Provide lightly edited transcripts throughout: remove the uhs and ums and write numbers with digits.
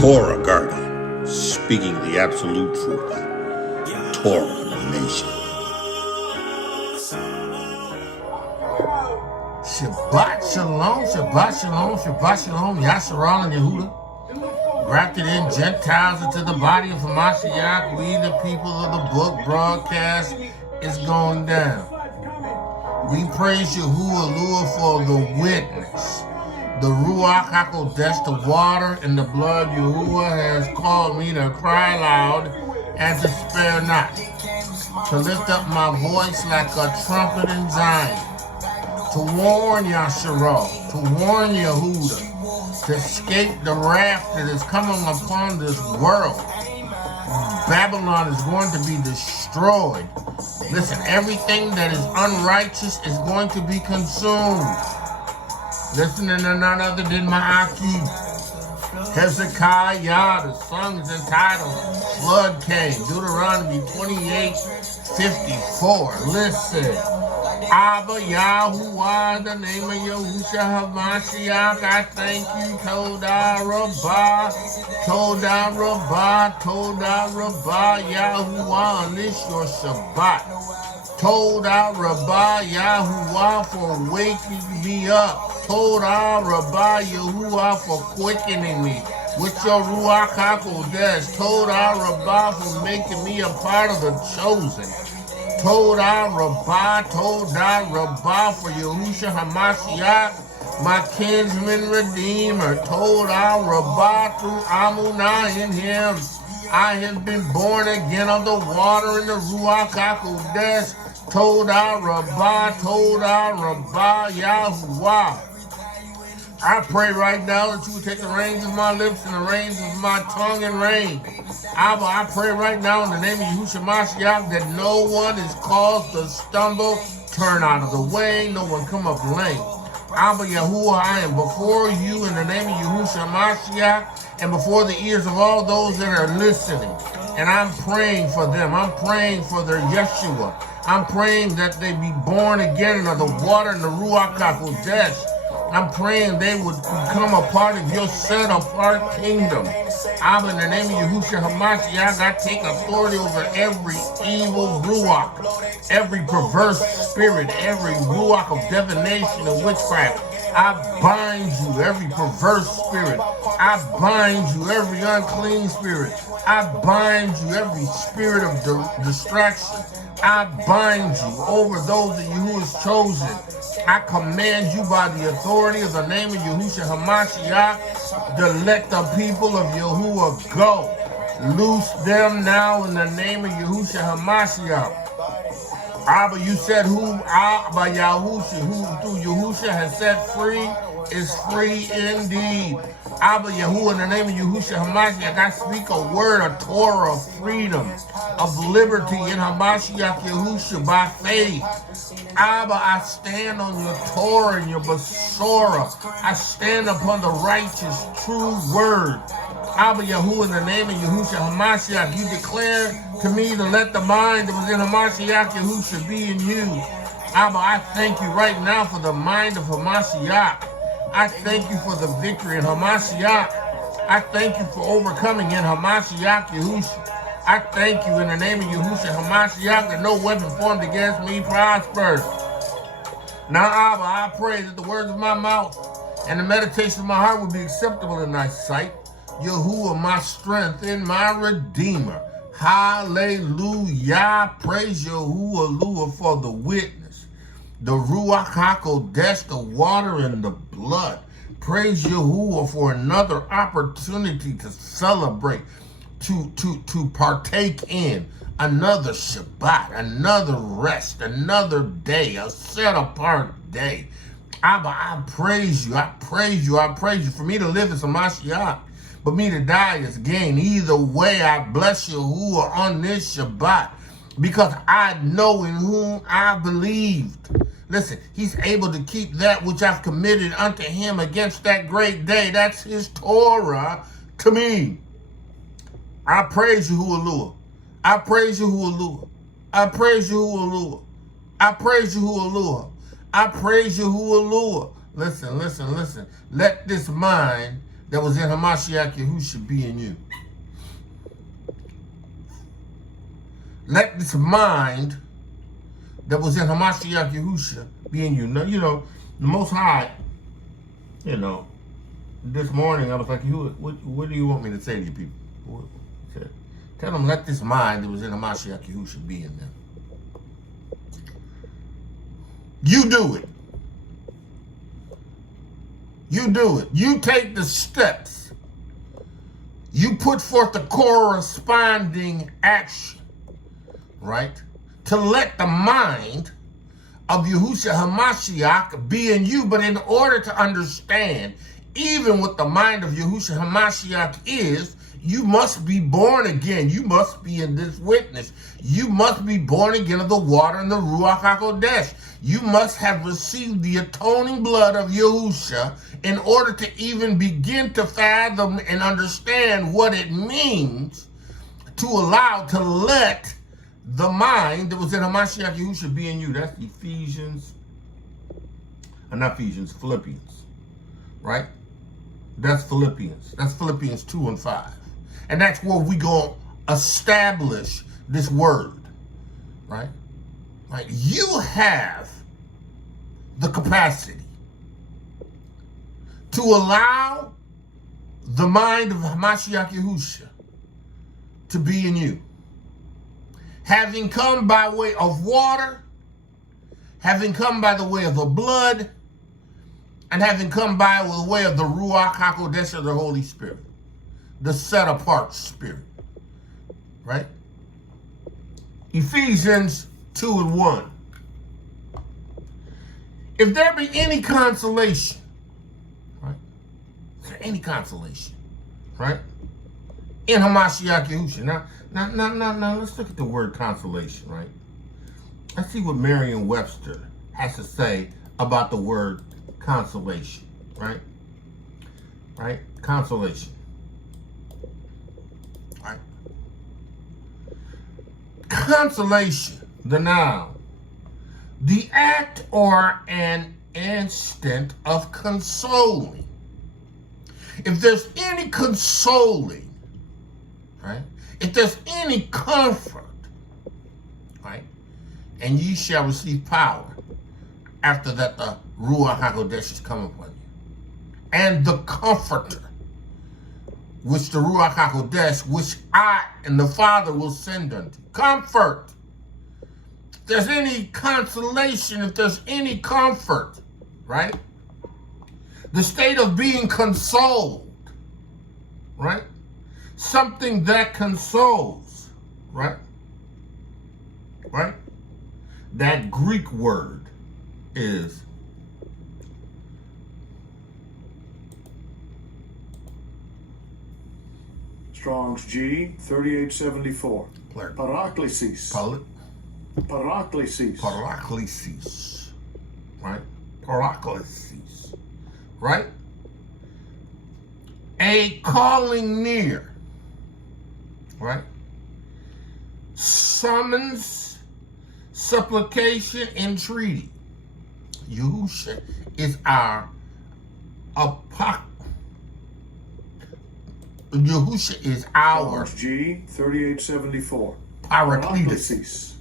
Torah guardian, speaking the absolute truth. Torah nation. Shabbat shalom, Shabbat shalom, Shabbat shalom, Yasharal and Yahudah. Grafted in Gentiles into the body of Mashiach, we the people of the book broadcast is going down. We praise Yahuah for the witness. The Ruach HaKodesh, the water and the blood, Yahuah has called me to cry loud and to spare not, to lift up my voice like a trumpet in Zion, to warn Yasharal, to warn Yahudah, to escape the wrath that is coming upon this world. Babylon is going to be destroyed. Listen, everything that is unrighteous is going to be consumed. Listening to none other than HezekiYAH. The song is entitled Flood Came, Deuteronomy 28:54. Listen. Abba Yahuah, in the name of Yahusha Ha'Mashiach, I thank you. Todah Rabbah, Todah Rabbah, Todah Rabbah, Yahuah, on this your Shabbat. Todah Rabbah, Yahuah, for waking me up. Todah Rabbah, Yahuah, for quickening me with your Ruach HaKodesh. Todah Rabbah, for making me a part of the chosen. Todah Rabbah, for Yahusha Ha'Mashiach, my kinsman redeemer. Todah Rabbah, through Amunah in him. I have been born again of the water and the Ruach HaKodesh. Todah Rabbah, Yahuah. I pray right now that you would take the reins of my lips and the reins of my tongue and reign. Abba, I pray right now in the name of Yahusha Ha'Mashiach that no one is caused to stumble, turn out of the way, no one come up lame. Abba Yahuah, I am before you in the name of Yahusha Ha'Mashiach and before the ears of all those that are listening. And I'm praying for them. I'm praying for their Yeshua. I'm praying that they be born again of the water and the Ruach HaKodesh. I'm praying they would become a part of your set-apart kingdom. Abba, in the name of Yahusha Ha'Mashiach, I take authority over every evil Ruach, every perverse spirit, every Ruach of divination and witchcraft. I bind you, every perverse spirit. I bind you, every unclean spirit. I bind you, every spirit of distraction. I bind you over those that Yahuah has chosen. I command you by the authority of the name of Yahusha Ha'Mashiach to let the people of Yahuah go. Loose them now in the name of Yahusha Ha'Mashiach. Abba, you said who Abba Yahusha, who through Yahusha has set free, is free indeed. Abba Yahuah, in the name of Yahusha Ha'Mashiach, I speak a word of Torah, of freedom, of liberty in Hamashiach Yahusha by faith. Abba, I stand on your Torah and your Besorah. I stand upon the righteous, true word. Abba Yahuah, in the name of Yahusha Ha'Mashiach, you declare to me to let the mind that was in Hamashiach Yahusha be in you. Abba, I thank you right now for the mind of Hamashiach. I thank you for the victory in Hamashiach. I thank you for overcoming in Hamashiach Yahusha. I thank you in the name of Yahusha Ha'Mashiach that no weapon formed against me prospers. Now, Abba, I pray that the words of my mouth and the meditation of my heart will be acceptable in thy sight. Yahuah, my strength and my redeemer. Hallelujah. Praise Yahuah for the witness, the Ruach HaKodesh, the water and the blood. Praise Yahuah for another opportunity to celebrate, to partake in another Shabbat, another rest, another day, a set-apart day. Abba, I praise you, I praise you, I praise you. For me to live is a Mashiach, but me to die is gain. Either way, I bless Yahuah on this Shabbat because I know in whom I believed. Listen, he's able to keep that which I've committed unto him against that great day. That's his Torah to me. I praise Yahuah. I praise Yahuah. I praise Yahuah. I praise Yahuah. I praise Yahuah. Listen. Let this mind that was in Mashiach Yahusha be in you. Let this mind that was in Mashiach Yahusha be in you. Now, the Most High, this morning I was like, what do you want me to say to you people? Tell them, let this mind that was in Mashiach Yahusha be in them. You do it. You do it. You take the steps. You put forth the corresponding action, right? To let the mind of Yahusha Ha'Mashiach be in you. But in order to understand even what the mind of Yahusha Ha'Mashiach is, you must be born again. You must be in this witness. You must be born again of the water and the Ruach HaKodesh. You must have received the atoning blood of Yahusha in order to even begin to fathom and understand what it means to let the mind that was in Mashiach Yahusha be in you. That's Philippians, right? That's Philippians. That's Philippians 2 and 5. And that's where we going to establish this word, right? Right? You have the capacity to allow the mind of Mashiach Yahusha to be in you. Having come by way of water, having come by the way of the blood, and having come by the way of the Ruach HaKodesh of the Holy Spirit, the set-apart spirit, right? Ephesians 2 and 1. If there be any consolation, right? Is there any consolation, right? In Mashiach Yahusha. Now, let's look at the word consolation, right? Let's see what Merriam-Webster has to say about the word consolation, right? Right? Consolation. Right? Consolation, the noun. The act or an instant of consoling. If there's any consoling, right? If there's any comfort, right? And ye shall receive power after that the Ruach HaKodesh is come upon you. And the comforter, which the Ruach HaKodesh, which I and the Father will send unto. Comfort. If there's any consolation, if there's any comfort, right? The state of being consoled, right? Something that consoles, right? Right? That Greek word is Strong's G 3874. Paraklesis. Paraklesis. Paraklesis. Right? Paraklesis. Right? A calling near. Right? Summons, supplication, entreaty. Yahusha is our Yahusha is our G 3874. Paracletus.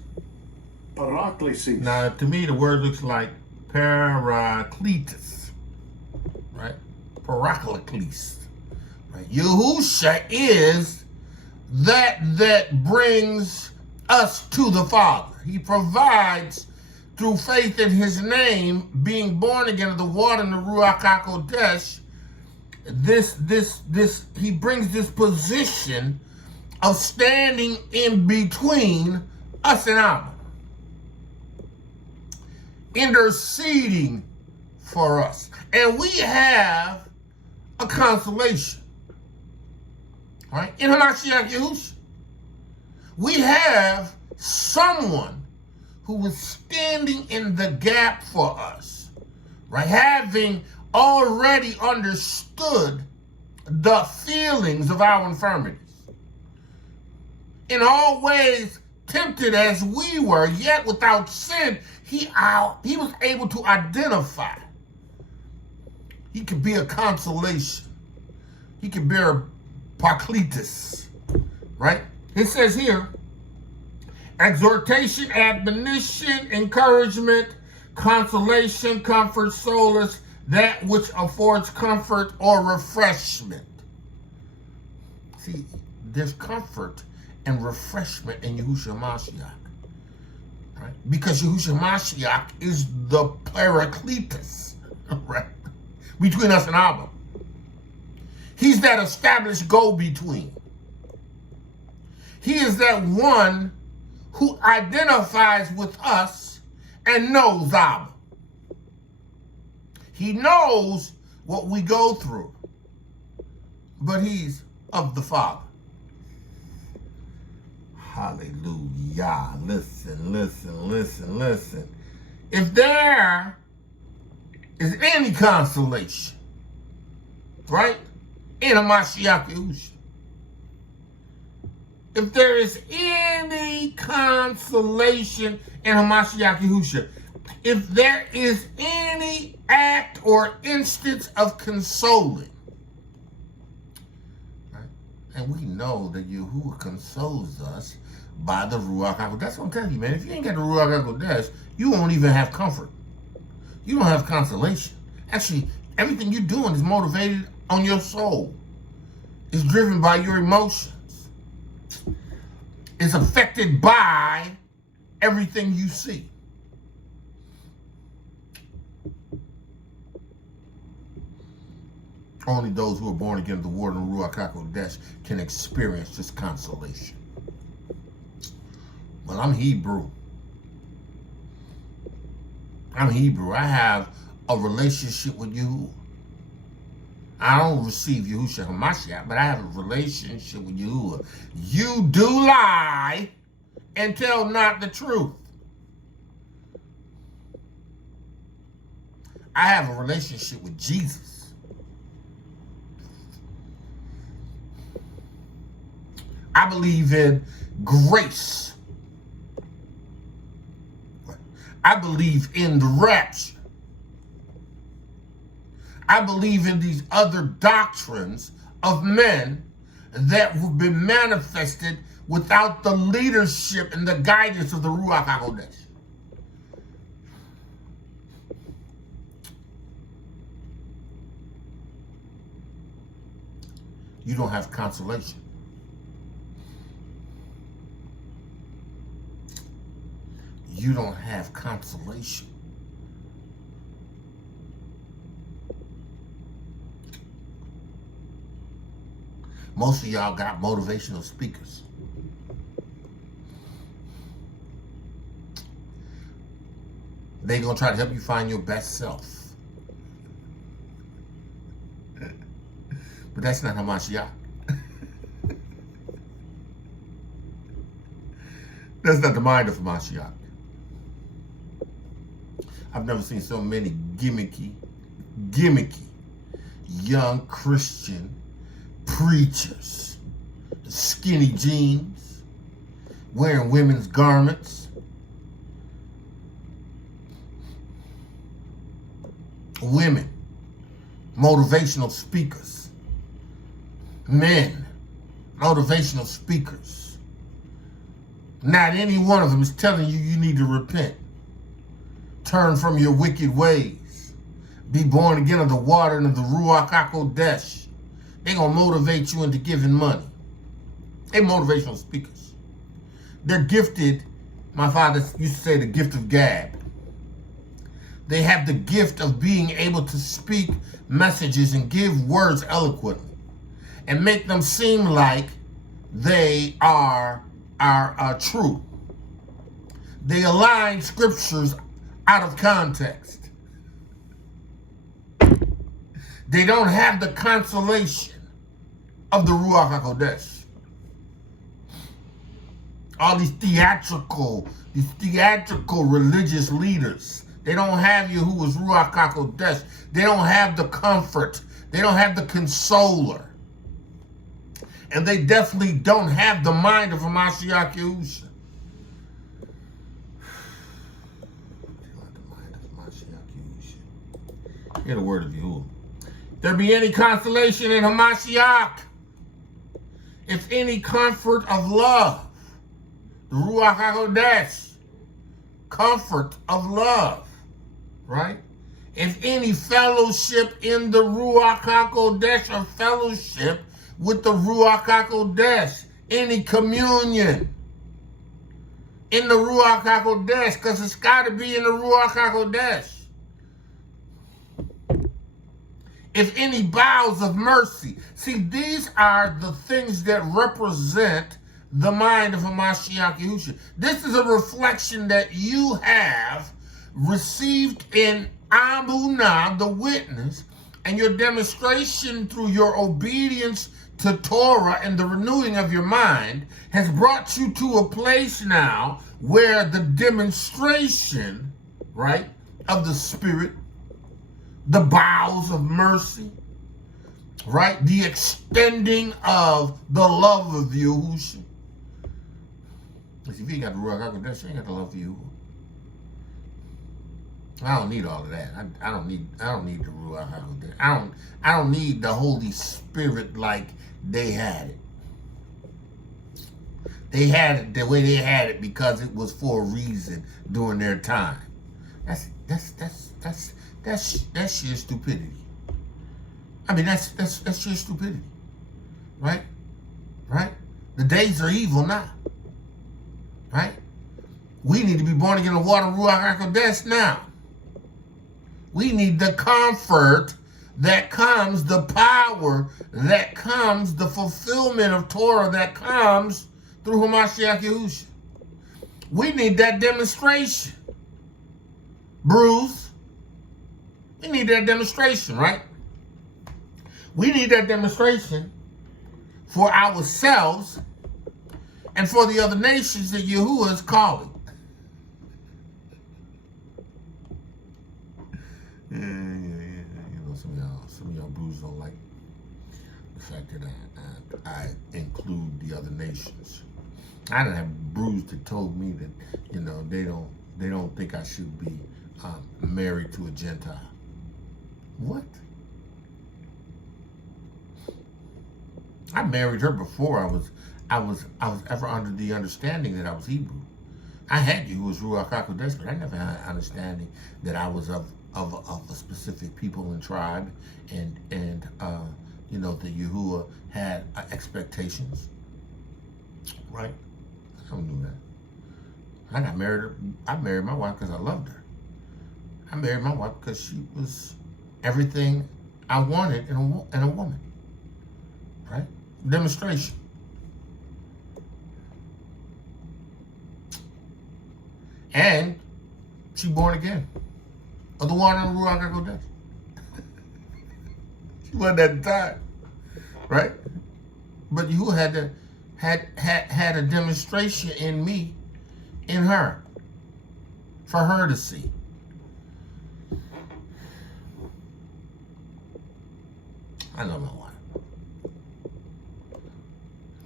Paraklesis. Now, to me, the word looks like Paracletus, right? Paracletus. Right? Yahusha is that brings us to the Father. He provides through faith in his name, being born again of the water and the Ruach HaKodesh. He brings this position of standing in between us and Abba, interceding for us. And we have a consolation, right? In Mashiach Yahusha, we have someone who was standing in the gap for us, right? Having already understood the feelings of our infirmities. In all ways tempted as we were, yet without sin, he was able to identify He could be a consolation. He could bear a paracletus, right? It says here, exhortation, admonition, encouragement, consolation, comfort, solace, that which affords comfort or refreshment. See, there's comfort and refreshment in Yahusha Ha'Mashiach, right? Because Yahusha Ha'Mashiach is the paracletus, right? Between us and Abba. He's that established go-between. He is that one who identifies with us and knows Abba. He knows what we go through, but he's of the Father. Hallelujah. Listen, listen, listen, listen. If there is any consolation, right, in a Mashiach Yahusha, if there is any consolation in a Mashiach Yahusha, if there is any act or instance of consoling, right? And we know that Yahuah consoles us by the Ruach HaKodesh. That's what I'm telling you, man. If you ain't got the Ruach HaKodesh, you won't even have comfort. You don't have consolation. Actually, everything you're doing is motivated on your soul. It's driven by your emotions. It's affected by everything you see. Only those who are born again of the Word and Ruach HaKodesh can experience this consolation. Well, I'm Hebrew. I'm Hebrew. I have a relationship with Yahuah. I don't receive Yahusha Ha'Mashiach, but I have a relationship with Yahuah. You do lie and tell not the truth. I have a relationship with Jesus. I believe in grace. I believe in the rapture. I believe in these other doctrines of men that have been manifested without the leadership and the guidance of the Ruach HaKodesh. You don't have consolation. You don't have consolation. Most of y'all got motivational speakers. They're going to try to help you find your best self. But that's not Hamashiach. That's not the mind of Hamashiach. I've never seen so many gimmicky young Christian preachers, skinny jeans, wearing women's garments, women, motivational speakers, men, motivational speakers. Not any one of them is telling you you need to repent. Turn from your wicked ways. Be born again of the water and of the Ruach HaKodesh. They're going to motivate you into giving money. They're motivational speakers. They're gifted, my father used to say, the gift of gab. They have the gift of being able to speak messages and give words eloquently and make them seem like they are true. They align scriptures out of context. They don't have the consolation of the Ruach HaKodesh. All these theatrical religious leaders, they don't have Yahuwah's Ruach HaKodesh. They don't have the comfort. They don't have the consoler. And they definitely don't have the mind of a Mashiach Yahusha. Hear the word of Yahuwah. there be any consolation in Hamashiach, if any comfort of love, the Ruach HaKodesh, comfort of love, right? If any fellowship in the Ruach HaKodesh, or fellowship with the Ruach HaKodesh, any communion in the Ruach HaKodesh, because it's got to be in the Ruach HaKodesh. If any bowels of mercy. See, these are the things that represent the mind of Mashiach Yahusha. This is a reflection that you have received in Amunah, the witness, and your demonstration through your obedience to Torah and the renewing of your mind has brought you to a place now where the demonstration, right, of the Spirit, the bowels of mercy, right, the extending of the love of Yahusha. If you ain't got the Ruach HaKodesh, you ain't got the love of Yahuah. I don't need all of that. I don't need the Ruach HaKodesh. I don't need the Holy Spirit like they had it. They had it the way they had it because it was for a reason during their time. That's sheer stupidity. I mean, that's sheer stupidity, right? Right? The days are evil now, right? We need to be born again in the water of Ruach HaKodesh now. We need the comfort that comes, the power that comes, the fulfillment of Torah that comes through Mashiach Yahusha. We need that demonstration. Bruce, we need that demonstration, right? We need that demonstration for ourselves and for the other nations that Yahuah is calling. Yeah. You know, some of y'all Bruce don't like the fact that I include the other nations. I done have Bruce that told me that, you know, they don't think I should be married to a Gentile. What? I married her before I was ever under the understanding that I was Hebrew. I had Yahuah's Ruach HaKodesh, but I never had an understanding that I was of a specific people and tribe, and you know, that Yahuah had expectations, right? I don't know that. I got married. I married my wife because I loved her. I married my wife because she was everything I wanted in a woman, right? Demonstration. And she born again of the water and Ruach HaKodesh. She wasn't at the time, right? But you had a demonstration in me, in her, for her to see. I love my wife.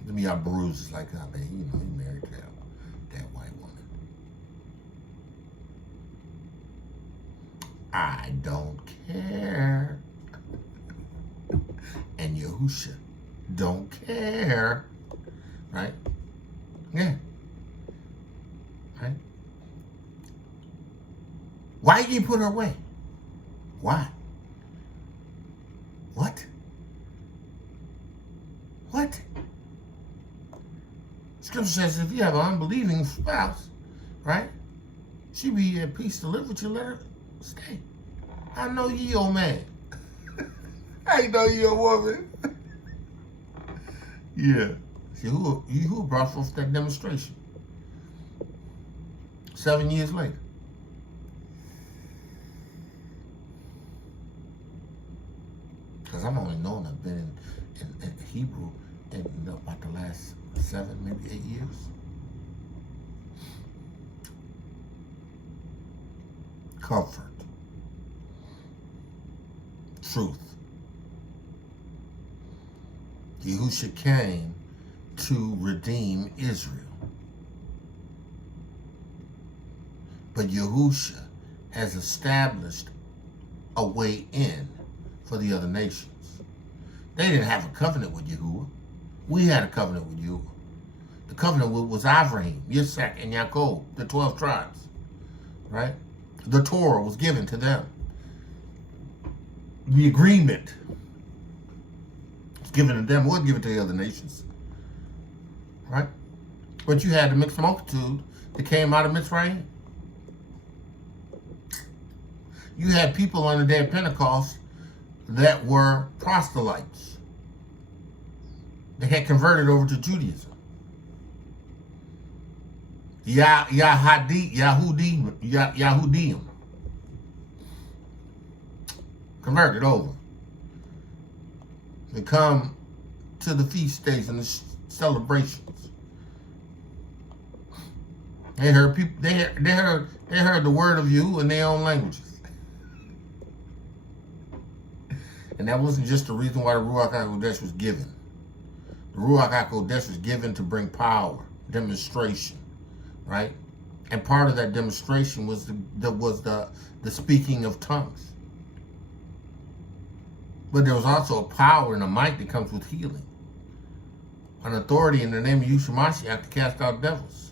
Let me out bruises like that, man. You know, you married that white woman. I don't care. And Yahusha don't care. Right? Yeah. Right? Why you put her away? Why? What? What? Scripture says if you have an unbelieving spouse, right? She be at peace to live with you, let her stay. I know you, old man. I know you, a woman. Yeah. See, who brought forth that demonstration? 7 years later. Because I'm only known I've been in Hebrew in about the last 7, maybe 8 years. Comfort. Truth. Yahusha came to redeem Israel. But Yahusha has established a way in for the other nations. They didn't have a covenant with Yahuah. We had a covenant with Yahuah. The covenant was Abraham, Yitzhak, and Yaakov, the 12 tribes, right? The Torah was given to them. The agreement was given to them, was given to the other nations, right? But you had the mixed multitude that came out of Mitzrayim. You had people on the day of Pentecost that were proselytes. They had converted over to Judaism. Yahudim. Converted over. They come to the feast days and the celebrations. They heard people. They heard the word of you in their own languages. And that wasn't just the reason why the Ruach HaKodesh was given. The Ruach HaKodesh was given to bring power, demonstration, right? And part of that demonstration was the speaking of tongues. But there was also a power and a might that comes with healing. An authority in the name of Yahusha Ha'Mashiach to cast out devils.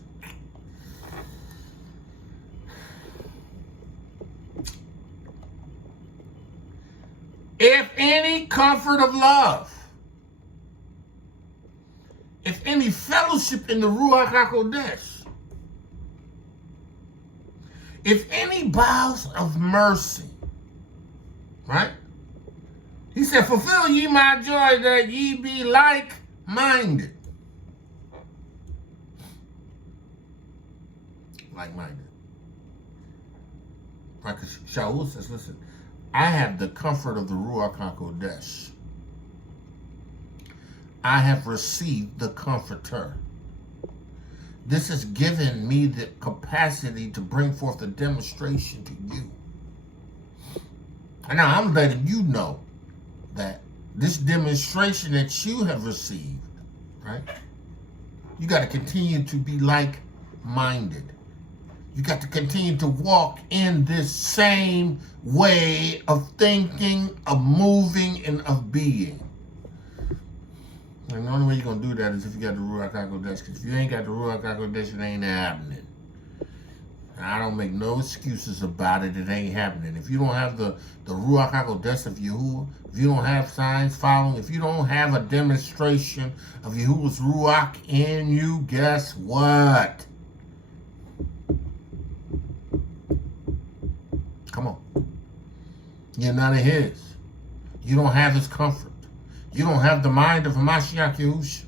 If any comfort of love, if any fellowship in the Ruach HaKodesh, if any bowels of mercy, right? He said, fulfill ye my joy that ye be like-minded. Like-minded. Like Shaul says, listen, I have the comfort of the Ruach HaKodesh. I have received the Comforter. This has given me the capacity to bring forth a demonstration to you. And now I'm letting you know that this demonstration that you have received, right? You got to continue to be like-minded. You got to continue to walk in this same way of thinking, of moving, and of being. And the only way you're going to do that is if you got the Ruach HaKodesh. Because if you ain't got the Ruach HaKodesh, it ain't happening. And I don't make no excuses about it. It ain't happening. If you don't have the Ruach HaKodesh of Yahuah, if you don't have signs following, if you don't have a demonstration of Yahuah's Ruach in you, guess what? Come on. You're not of his. You don't have his comfort. You don't have the mind of Mashiach Yahusha.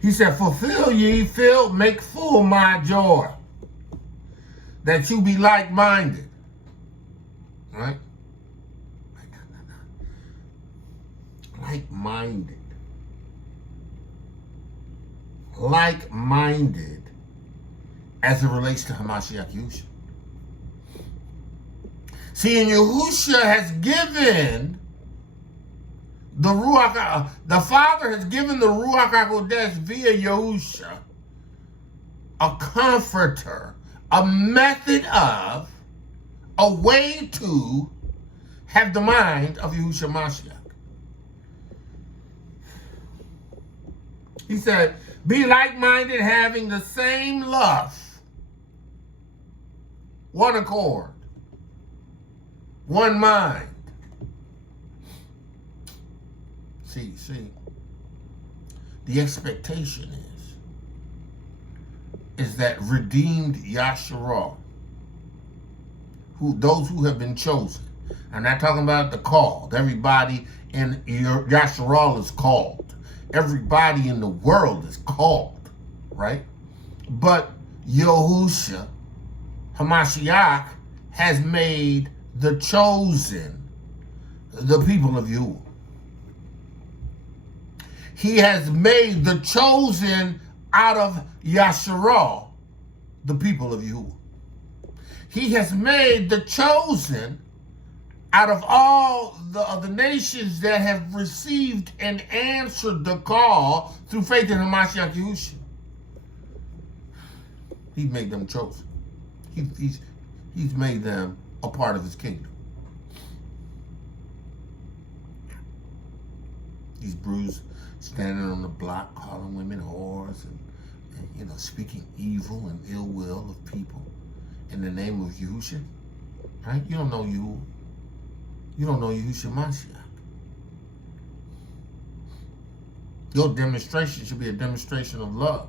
He said, fulfill ye, make full my joy, that you be like-minded. Right? Like-minded. Like-minded as it relates to Mashiach Yahusha. See, and Yahusha has given the Ruach, the Father has given the Ruach HaKodesh via Yahusha a comforter, a method of, a way to have the mind of Yahusha Ha'Mashiach. He said, be like-minded, having the same love, one accord, one mind. See, the expectation is that redeemed Yasharal, those who have been chosen. I'm not talking about the called. Everybody in Yasharal is called. Everybody in the world is called, right? But Yahusha Ha'Mashiach has made the chosen the people of Yahuah. He has made the chosen out of Yasharal the people of Yahuah. He has made the chosen out of all the other nations that have received and answered the call through faith in Mashiach Yahusha. He made them chosen. He's made them a part of his kingdom. These brews standing on the block calling women whores and speaking evil and ill will of people in the name of Yahusha, right? You don't know you. You don't know Yahusha Mashiach. Your demonstration should be a demonstration of love.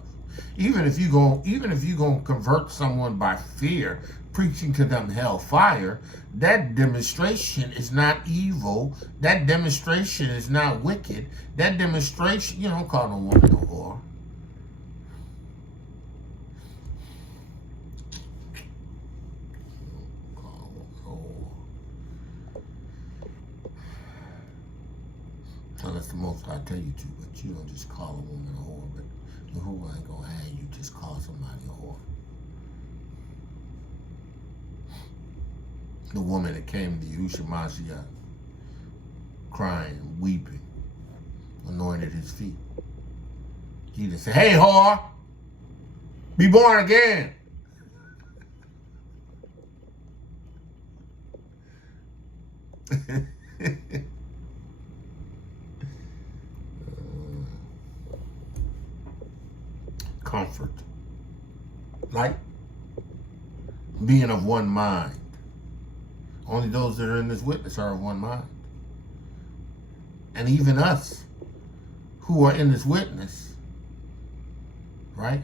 Even if you gonna convert someone by fear, preaching to them hellfire, that demonstration is not evil. That demonstration is not wicked. That demonstration, you don't call no woman a whore. Unless the Most High tell you to, but you don't just call a woman a whore. But Yahuah ain't gonna have you just call somebody a whore. The woman that came to Yahusha Mashiach, crying, weeping, anointed his feet. He didn't say, "Hey, whore, be born again." Comfort, like being of one mind. Only those that are in this witness are of one mind. And even us who are in this witness, right,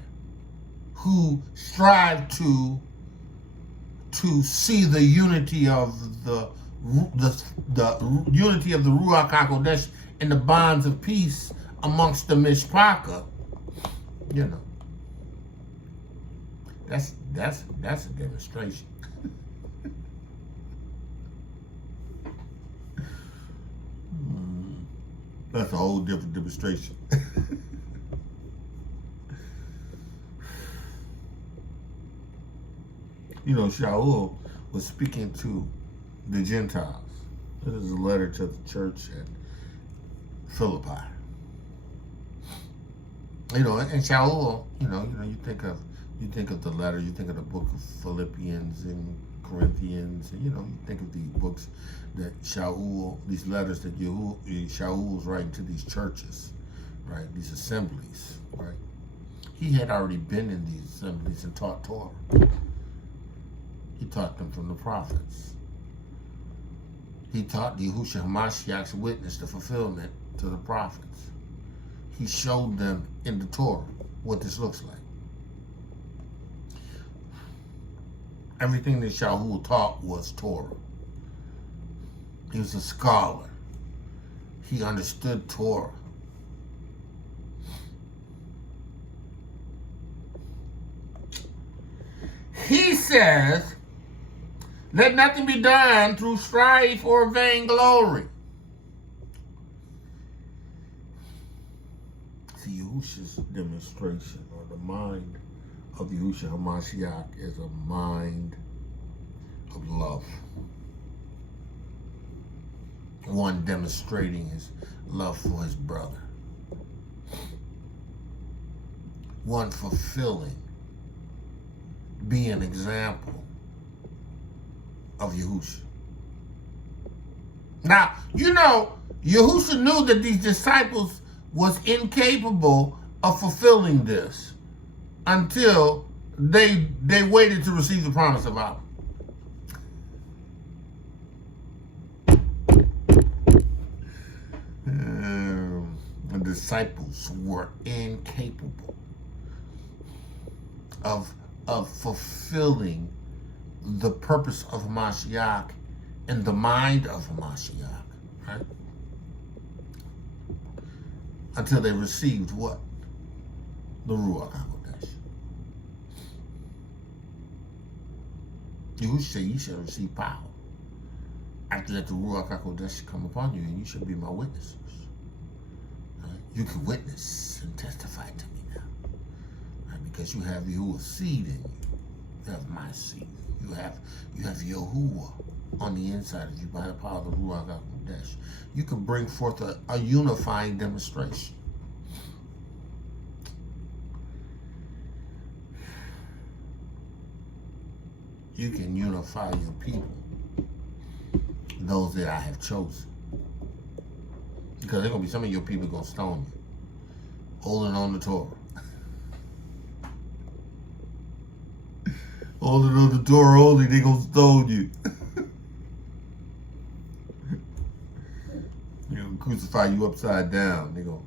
who strive to see the unity of the unity of the Ruach HaKodesh and the bonds of peace amongst the Mishpachah, that's a demonstration. That's a whole different demonstration. Shaul was speaking to the Gentiles. This is a letter to the church at Philippi. And Shaul, you think of the letter, you think of the book of Philippians and Corinthians, and you think of these books that these letters that Shaul was writing to these churches, right? These assemblies, right? He had already been in these assemblies and taught Torah. He taught them from the prophets. He taught Yahusha Ha'Mashiach's witness, the fulfillment to the prophets. He showed them in the Torah what this looks like. Everything that Shaul taught was Torah. He was a scholar. He understood Torah. He says, "Let nothing be done through strife or vainglory." See, Yahusha's demonstration, or the mind of Yahusha Ha'Mashiach, is a mind of love. One demonstrating his love for his brother. One fulfilling, being an example of Yahusha. Now, Yahusha knew that these disciples was incapable of fulfilling this until they waited to receive the promise of Allah. The disciples were incapable of fulfilling the purpose of Mashiach in the mind of Mashiach, right? Until they received what? The Ruach HaKodesh. Yahushua said, "You shall receive power after that the Ruach HaKodesh come upon you, and you shall be my witnesses." Right? You can witness and testify to me now, right? Because you have Yahuwah's seed in you. You have my seed. You have Yahuwah on the inside of you by the power of the Ruach HaKodesh. You can bring forth a unifying demonstration. You can unify your people those that I have chosen. Because there's going to be some of your people going to stone you, holding on the Torah. Holding on the Torah only, they're going to stone you. They're going to crucify you upside down. They're going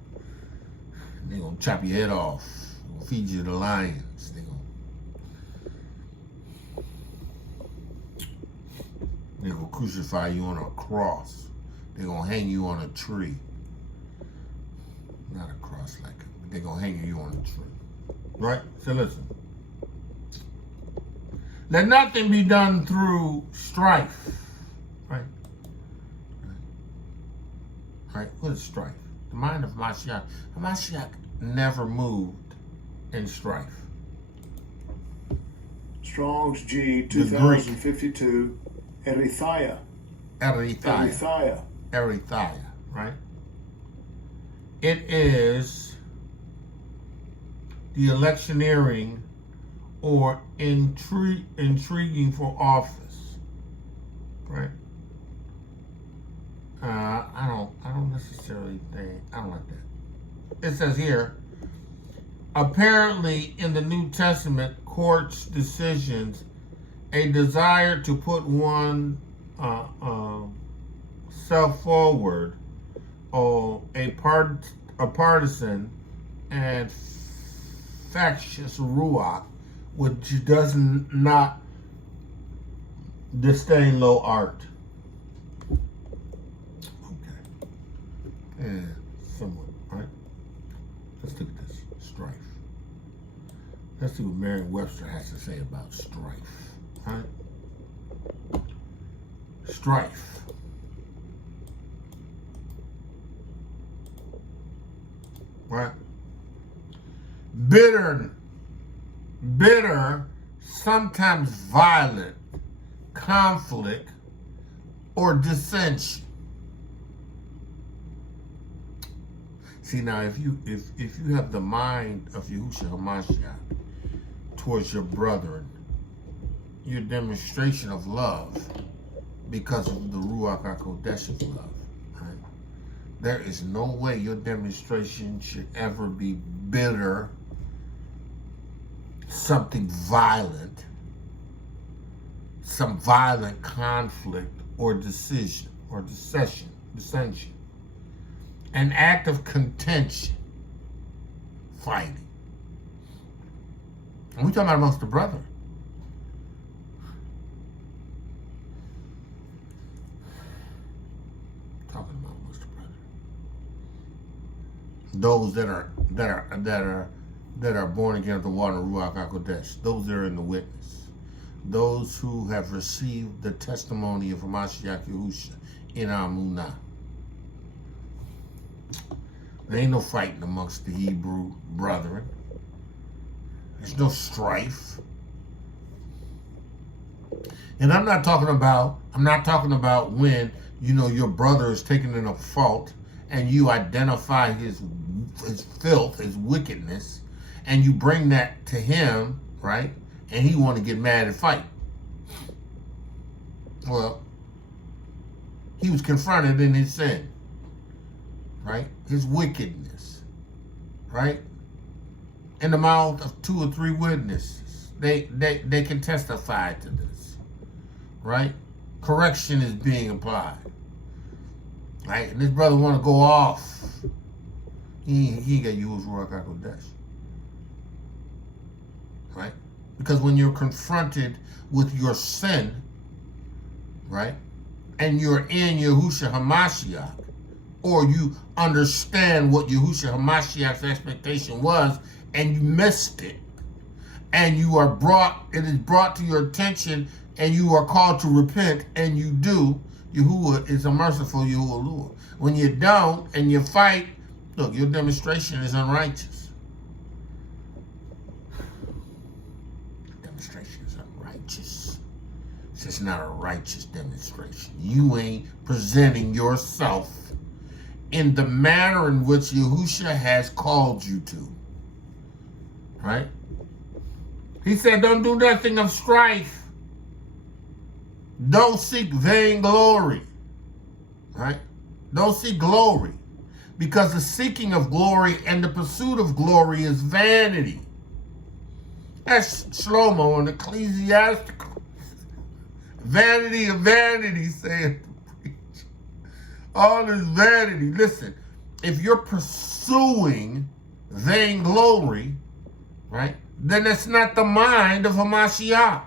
to chop your head off. They're going to feed you to the lions. They're going to crucify you on a cross. They're going to hang you on a tree. Not a cross like it, but they're going to hang you on a tree. Right? So listen. Let nothing be done through strife. Right? Right? What is strife? The mind of Mashiach. Mashiach never moved in strife. Strong's G 2052. Erythia. Erythia, right? It is the electioneering or intriguing for office, right? I don't necessarily think, I don't like that. It says here, apparently in the New Testament, court's decisions, a desire to put one self forward, or a partisan and factious Ruach, which does not disdain low art. Okay. And somewhat, right? Let's look at this. Strife. Let's see what Merriam-Webster has to say about strife. Right? Strife. Right? Bitter, sometimes violent, conflict, or dissension. See, now if you have the mind of Yahusha Ha'Mashiach towards your brethren, your demonstration of love, because of the Ruach HaKodesh of love, right? There is no way your demonstration should ever be bitter, something violent, some violent conflict or dissension, an act of contention, fighting. And we're talking about amongst the brethren. Those that are born again of the water of Ruach HaKodesh, those that are in the witness, those who have received the testimony of Mashiach Yahusha in Amunah. There ain't no fighting amongst the Hebrew brethren. There's no strife. And I'm not talking about when, your brother is taken in a fault and you identify his filth, his wickedness, and you bring that to him, right? And he want to get mad and fight. Well, he was confronted in his sin, right? His wickedness, right? In the mouth of 2 or 3 witnesses, they can testify to this, right? Correction is being applied, right? And this brother want to go off. He got used Ruach HaKodesh, right? Because when you're confronted with your sin, right, and you're in Yahusha Ha'Mashiach, or you understand what Yahusha Ha'Mashiach's expectation was, and you missed it, and it is brought to your attention, and you are called to repent, and you do, Yahuah is a merciful Yahuah. When you don't, and you fight, look, your demonstration is unrighteous. Demonstration is unrighteous. It's not a righteous demonstration. You ain't presenting yourself in the manner in which Yahusha has called you to. Right? He said, don't do nothing of strife. Don't seek vainglory. right? Don't seek glory, because the seeking of glory and the pursuit of glory is vanity. That's Shlomo in Ecclesiastical. Vanity of vanity, saith the preacher. All is vanity. Listen, if you're pursuing vainglory, right, then that's not the mind of Hamashiach.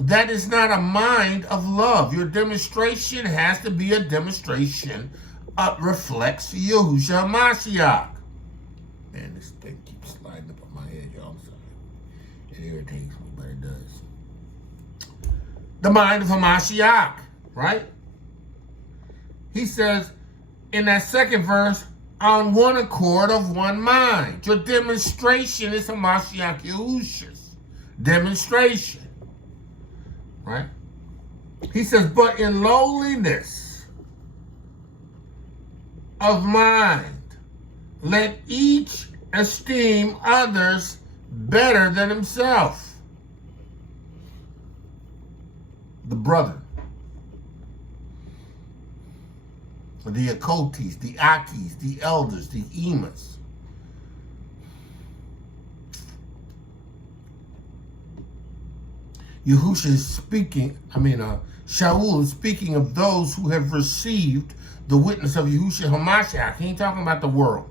That is not a mind of love. Your demonstration has to be a demonstration that reflects Yahusha Ha'Mashiach. Man, this thing keeps sliding up on my head, y'all. I'm sorry. It irritates me, but it does. The mind of Hamashiach, right? He says in that second verse, on one accord of one mind. Your demonstration is Mashiach Yahusha's demonstration. Right? He says, but in lowliness of mind, let each esteem others better than himself. The brother, the occultes, the akis, the elders, the emas. Yahusha is speaking, Shaul is speaking of those who have received the witness of Yahusha Ha'Mashiach. He ain't talking about the world.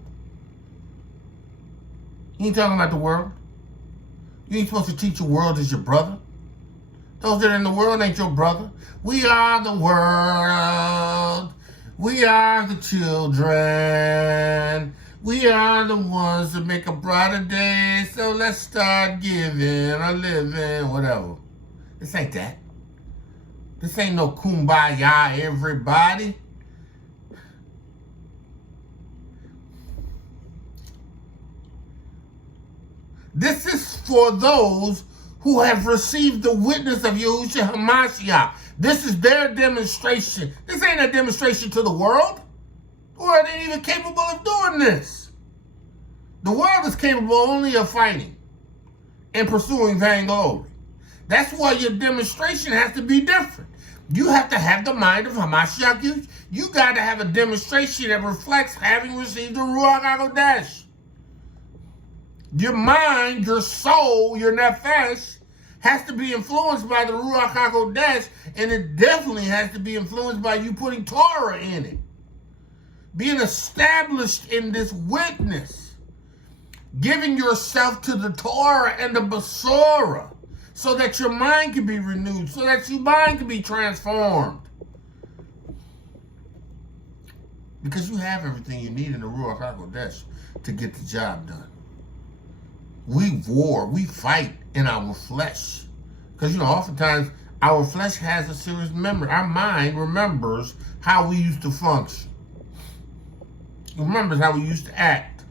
He ain't talking about the world. You ain't supposed to teach the world as your brother. Those that are in the world ain't your brother. We are the world. We are the children. We are the ones that make a brighter day. So let's start giving or living, whatever. This ain't that. This ain't no kumbaya, everybody. This is for those who have received the witness of Yahusha Ha'Mashiach. This is their demonstration. This ain't a demonstration to the world. The world ain't even capable of doing this. The world is capable only of fighting and pursuing vainglory. That's why your demonstration has to be different. You have to have the mind of Hamashiach. You got to have a demonstration that reflects having received the Ruach HaKodesh. Your mind, your soul, your nefesh has to be influenced by the Ruach HaKodesh, and it definitely has to be influenced by you putting Torah in it. Being established in this witness. Giving yourself to the Torah and the Besorah, so that your mind can be renewed, so that your mind can be transformed. Because you have everything you need in the Ruach HaKodesh to get the job done. We war, we fight in our flesh. Because, oftentimes our flesh has a serious memory. Our mind remembers how we used to function. It remembers how we used to act.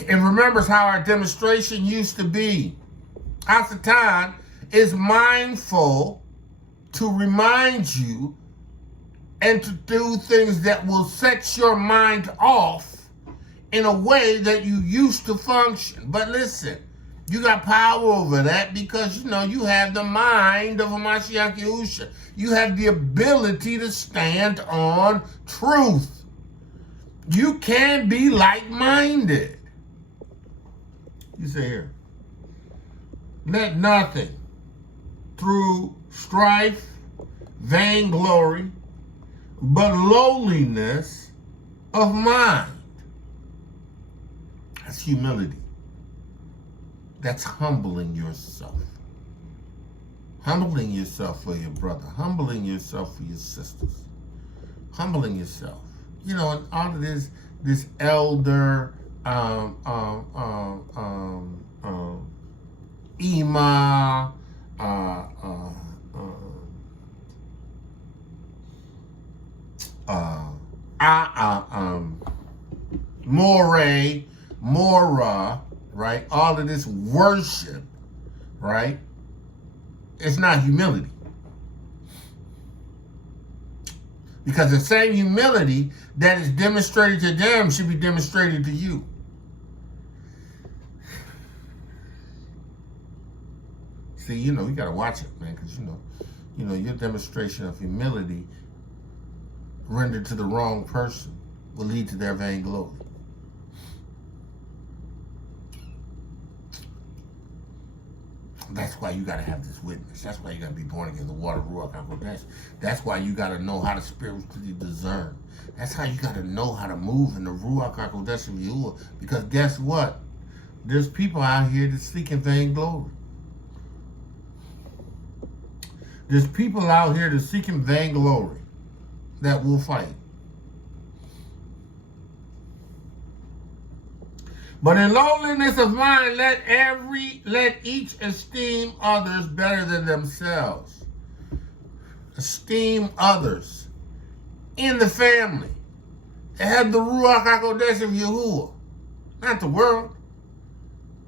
It remembers how our demonstration used to be. Hasatan is mindful to remind you and to do things that will set your mind off in a way that you used to function. But listen, you got power over that because, you have the mind of Mashiach Yahusha. You have the ability to stand on truth. You can be like-minded. You say here, let nothing through strife, vainglory, but lowliness of mind. That's humility. That's humbling yourself. Humbling yourself for your brother. Humbling yourself for your sisters. Humbling yourself. And all of this elder, Ema, Mora, right? All of this worship, right? It's not humility. Because the same humility that is demonstrated to them should be demonstrated to you. See, you got to watch it, man, because, your demonstration of humility rendered to the wrong person will lead to their vainglory. That's why you got to have this witness. That's why you got to be born again, the water, Ruach HaKodesh. That's why you got to know how to spiritually discern. That's how you got to know how to move in the Ruach HaKodesh of Yahuah. Because guess what? There's people out here that seeking vainglory. There's people out here that seeking vainglory that will fight. But in lowliness of mind, let each esteem others better than themselves. Esteem others in the family. They have the Ruach HaKodesh of Yahuah, not the world.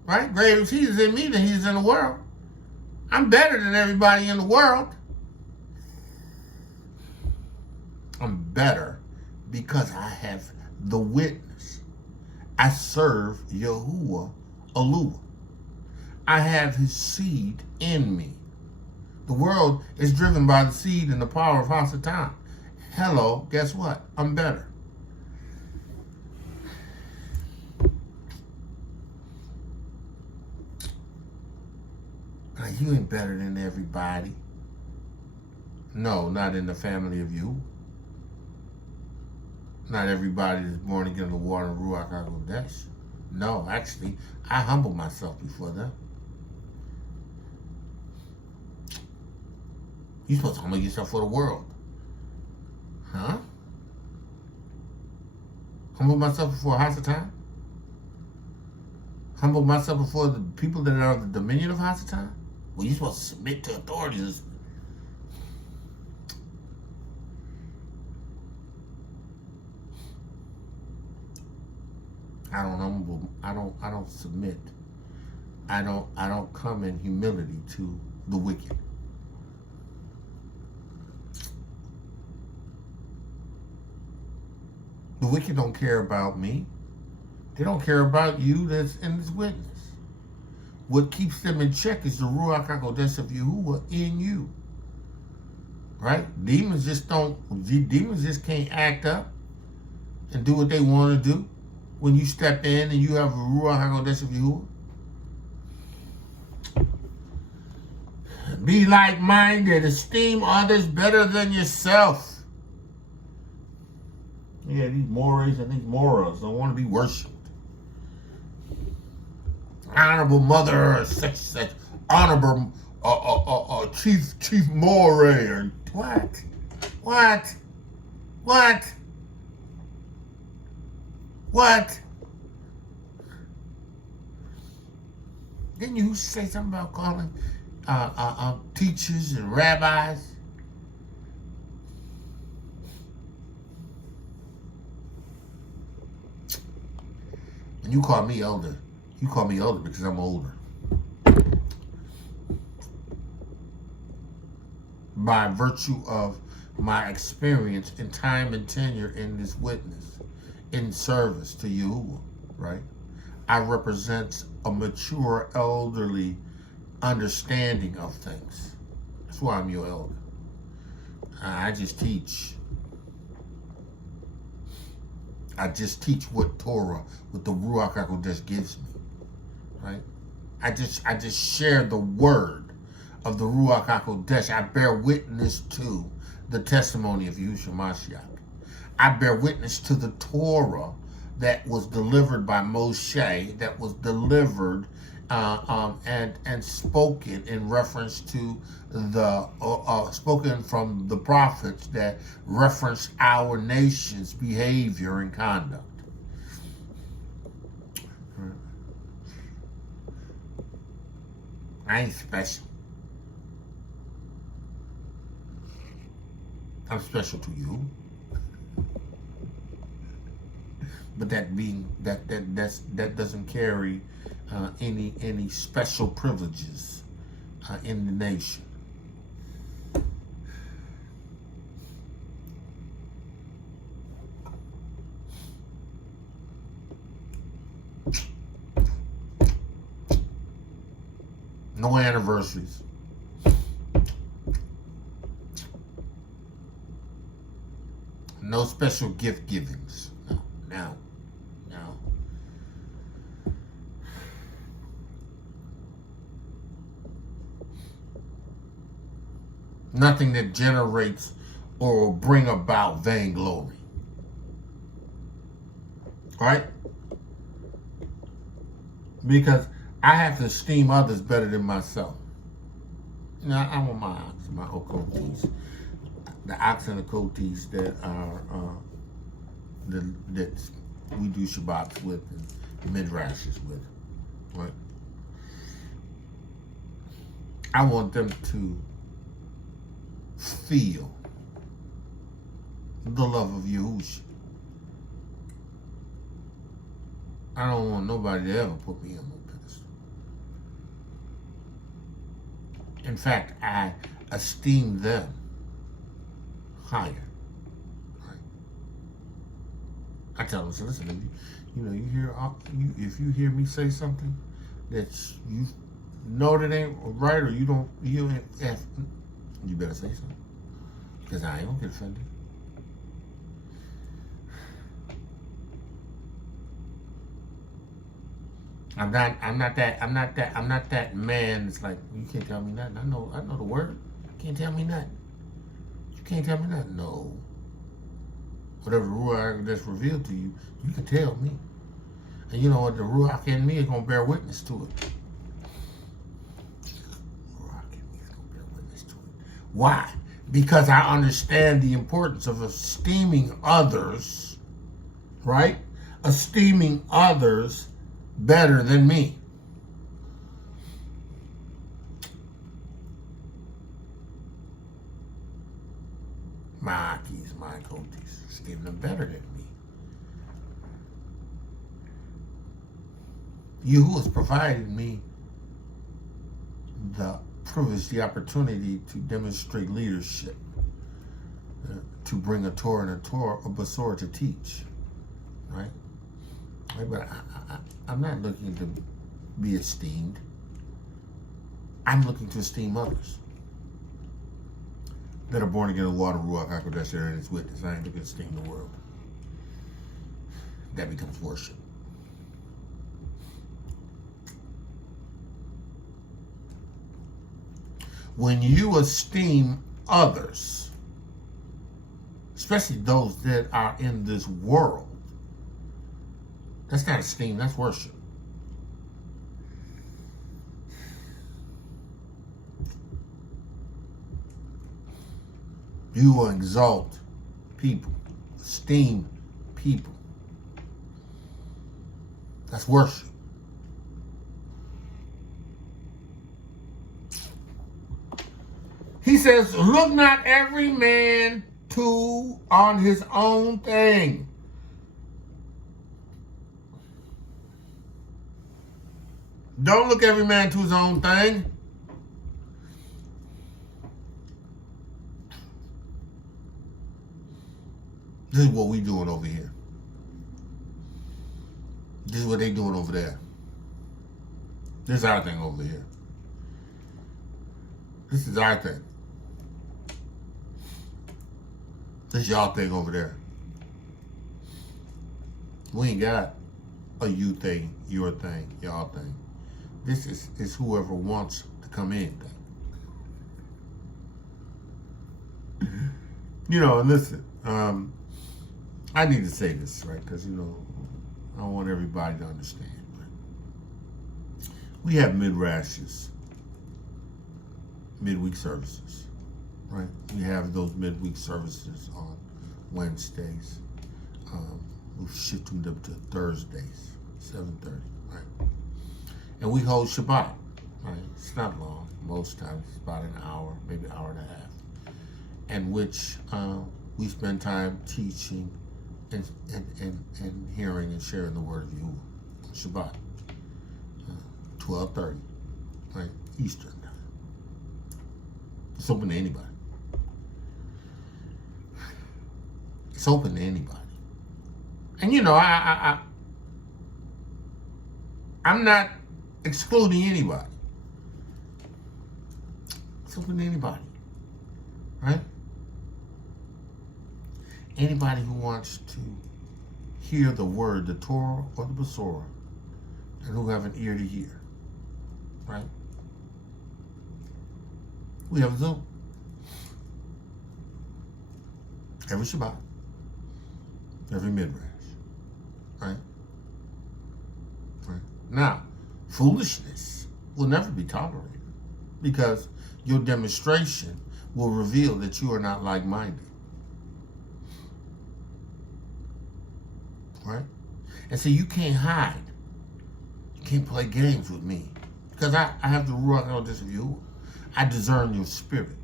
Right? Greater is he is in me than he is in the world. I'm better than everybody in the world. I'm better because I have the witness. I serve Yahuah Elohiym. I have his seed in me. The world is driven by the seed and the power of Hasatan. Hello, guess what? I'm better. Now, you ain't better than everybody. No, not in the family of you. Not everybody is born again of the water and Ruach HaKodesh. No, actually, I humble myself before them. You're supposed to humble yourself for the world. Huh? Humble myself before Hasatan? Humble myself before the people that are the dominion of Hasatan? Well, you're supposed to submit to authorities. I don't humble. I don't submit. I don't come in humility to the wicked. The wicked don't care about me. They don't care about you that's in this witness. What keeps them in check is the Ruach HaKodesh of Yahuah in you. Right? Demons just can't act up and do what they want to do when you step in and you have a Ruach HaKodesh of Yahuah. Be like-minded. Esteem others better than yourself. Yeah, these mores and these moras don't want to be worshipped. Honorable mother, such honorable chief more. And what? Didn't you say something about calling teachers and rabbis? When you call me elder, you call me elder because I'm older. By virtue of my experience and time and tenure in this witness, in service to Yahuah, right? I represent a mature, elderly understanding of things. That's why I'm your elder. I just teach. I just teach what Torah, what the Ruach HaKodesh gives me, right? I just share the word of the Ruach HaKodesh. I bear witness to the testimony of Yahusha Ha'Mashiach. I bear witness to the Torah that was delivered by Moshe, that was delivered and spoken in reference to the spoken from the prophets that reference our nation's behavior and conduct. I ain't special. I'm special to you. But that doesn't carry any special privileges in the nation. No anniversaries. No special gift givings. No. Nothing that generates or will bring about vainglory. Right? Because I have to esteem others better than myself. You know, I want my ox, my okotes, the ox and the kotes that are that we do Shabbats with and midrashes with, right? I want them to feel the love of Yahusha. I don't want nobody to ever put me on no pedestal. In fact, I esteem them higher. Right? I tell them, so listen, if you hear me say something that you know that ain't right, or you better say something, because I ain't gonna get offended. I'm not that man that's like, you can't tell me nothing. I know the word. You can't tell me nothing. You can't tell me nothing. No. Whatever Ruach that's revealed to you, you can tell me. And you know what? The Ruach in me is gonna bear witness to it. Ruach in me is gonna bear witness to it. Why? Because I understand the importance of esteeming others, right? Esteeming others better than me. My Akis, my Kotis, esteem them better than me. Yahuah has provided me the privilege, the opportunity to demonstrate leadership, to bring a Torah and a Basor to teach, right? But I'm not looking to be esteemed. I'm looking to esteem others that are born again of water, Ruach, HaKodesh, and His witness. I ain't looking to esteem the world. That becomes worship. When you esteem others, especially those that are in this world, that's not esteem, that's worship. You will exalt people, esteem people. That's worship. He says, look not every man on his own thing. Don't look every man to his own thing. This is what we doing over here. This is what they doing over there. This is our thing over here. This is our thing. This is y'all thing over there. We ain't got a you thing, your thing, y'all thing. This is whoever wants to come in thing. You know, and listen, I need to say this, right? Because, you know, I want everybody to understand. Right? We have midrashes, midweek services, right? We have those midweek services on Wednesdays. We've shifted them to Thursdays, 7:30, right? And we hold Shabbat, right? It's not long. Most times it's about an hour, maybe an hour and a half, in which we spend time teaching and hearing and sharing the word of Yahuah. Shabbat, 12:30, right? Eastern time. It's open to anybody. It's open to anybody. And you know, I'm not excluding anybody. It's open to anybody, right? Anybody who wants to hear the word, the Torah or the Besorah, and who have an ear to hear, right? We have a Zoom. Every Shabbat. Every Midrash. Right? Right? Now, foolishness will never be tolerated because your demonstration will reveal that you are not like-minded. Right? And so you can't hide. You can't play games with me. Because I have the Ruach of Yahuah. I discern your spirit.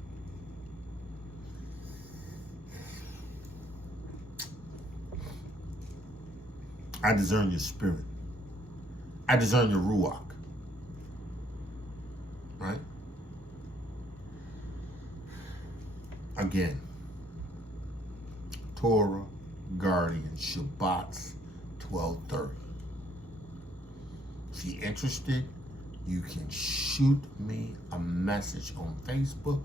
I discern your spirit. I discern your Ruach. Right? Again, Torah, Guardian, Shabbats, 12:30. If you're interested, you can shoot me a message on Facebook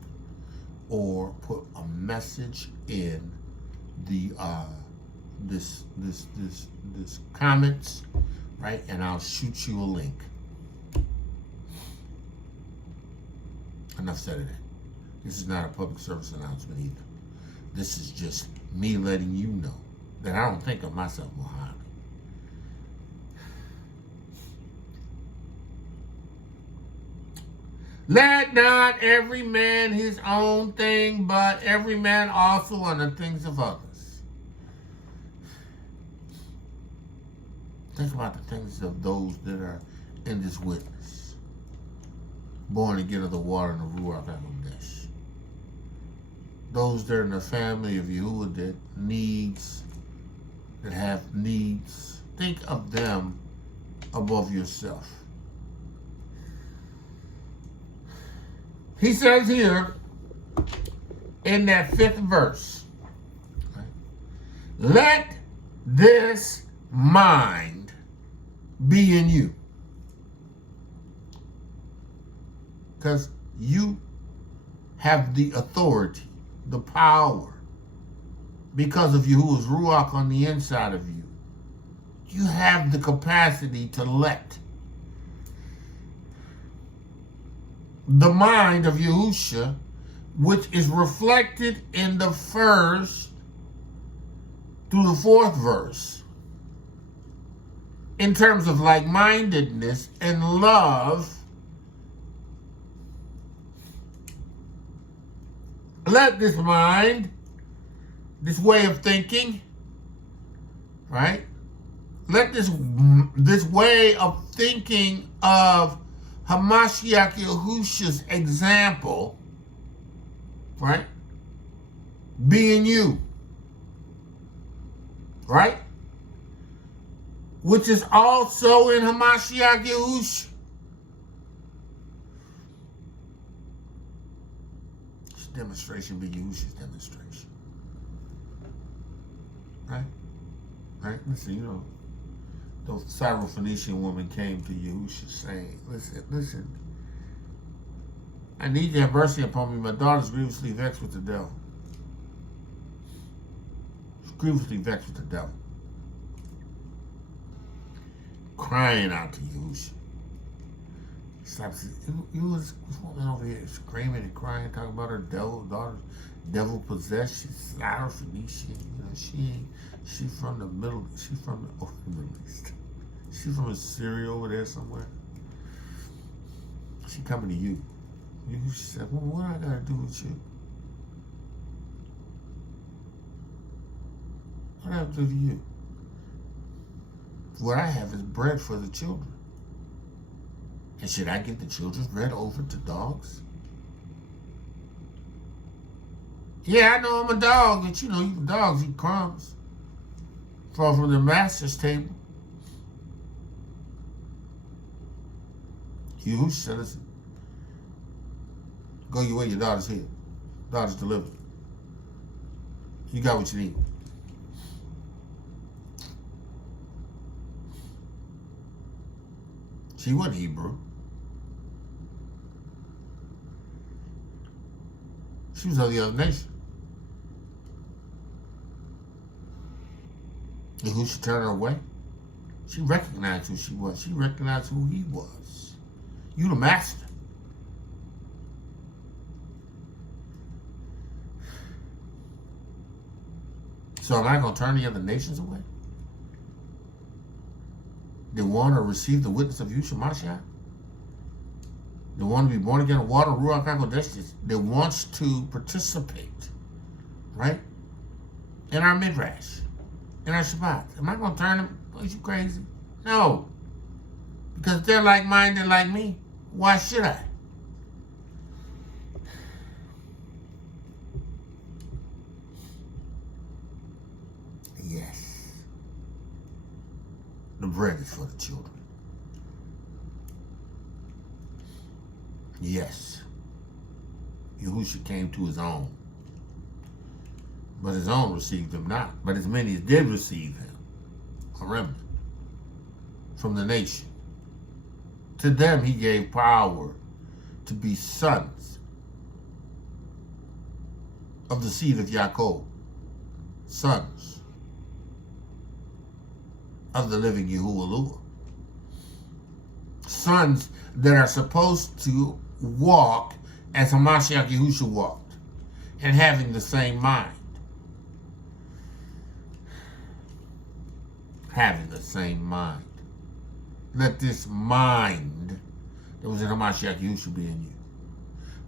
or put a message in the this comments, right? And I'll shoot you a link. Enough said of that. This is not a public service announcement either. This is just me letting you know that I don't think of myself more highly. Let not every man his own thing, but every man also on the things of others. Think about the things of those that are in this witness. Born again of the water and the Ruach HaKodesh. Those that are in the family of Yahuah that have needs. Think of them above yourself. He says here in that 5th verse, right, let this mind be in you. Because you have the authority, the power, because of Yahuwah's Ruach on the inside of you. You have the capacity to let the mind of Yahusha, which is reflected in the 1st through the 4th verse, in terms of like-mindedness and love, let this mind, this way of thinking, right? Let this way of thinking of Mashiach Yahusha's example, right, be in you, right? Which is also in Mashiach Yahusha. This demonstration be Yahusha's demonstration. Right? Right? Listen, you know, the Syrophoenician woman came to Yahusha saying, listen, I need you to have mercy upon me. My daughter's grievously vexed with the devil. She's grievously vexed with the devil. Crying out to Yahusha. Stops. You was this woman over here screaming and crying, talking about her daughter's devil possessed. She's Syrophoenician. You know, she from the Middle East. She's from Syria over there somewhere. She coming to you. She said, well, what I gotta do with you? What I have to do to you? What I have is bread for the children. And should I give the children's bread over to dogs? Yeah, I know I'm a dog, but you know, dogs eat crumbs. Fall from the master's table. Yahushua said, listen, go your way, your daughter's here. Daughter's delivered. You got what you need. She wasn't Hebrew. She was of the other nation. Yahusha turned her away. She recognized who she was. She recognized who he was. You the master. So am I going to turn the other nations away? They want to receive the witness of Yahusha Mashiach? They want to be born again of water, Ruach HaKodesh. They wants to participate, right? In our midrash, in our Shabbat. Am I going to turn them? Are you crazy? No. Because they're like-minded like me. Why should I? Yes. The bread is for the children. Yes. Yahusha came to his own. But his own received him not. But as many as did receive him, a remnant from the nation, to them he gave power to be sons of the seed of Yaakov, sons of the living Yahuah, sons that are supposed to walk as Mashiach Yahusha walked, and having the same mind. Having the same mind. Let this mind that was in Mashiach Yahusha be in you.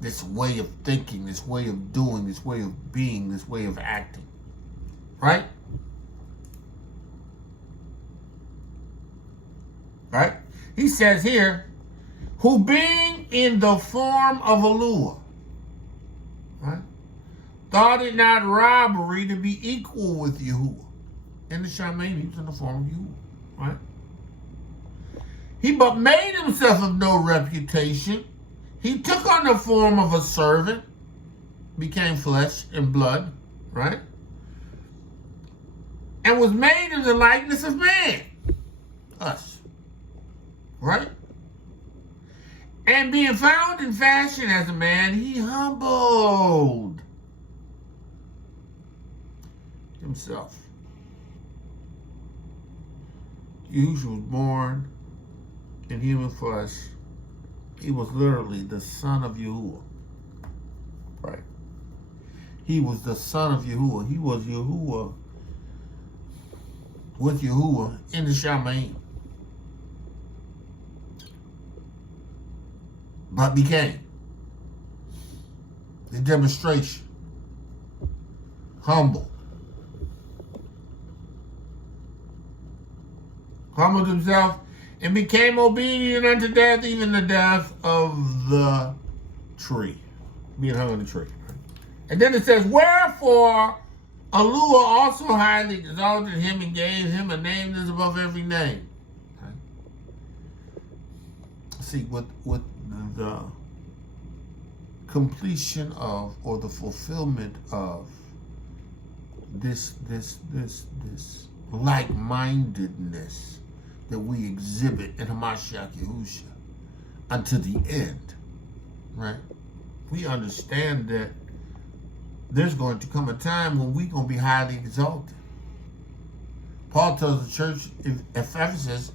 This way of thinking, this way of doing, this way of being, this way of acting. Right? Right? He says here, who being in the form of Elohiym, right, thought it not robbery to be equal with Yahuah. In the Shaman, he was in the form of Yahuah, right? He but made himself of no reputation. He took on the form of a servant, became flesh and blood, right? And was made in the likeness of man, us, right? And being found in fashion as a man, he humbled himself. Yahusha was born in human flesh. He was literally the son of Yahuah. Right. He was the son of Yahuah. He was Yahuah with Yahuah in the Shaman. But became the demonstration. Humble. Humbled himself and became obedient unto death, even the death of the tree. Being hung on the tree. And then it says, Wherefore Elohiym also highly exalted him and gave him a name that is above every name. Right? See, with the completion of, or the fulfillment of this like-mindedness that we exhibit in Mashiach Yahusha unto the end, right? We understand that there's going to come a time when we're going to be highly exalted. Paul tells the church in Ephesus,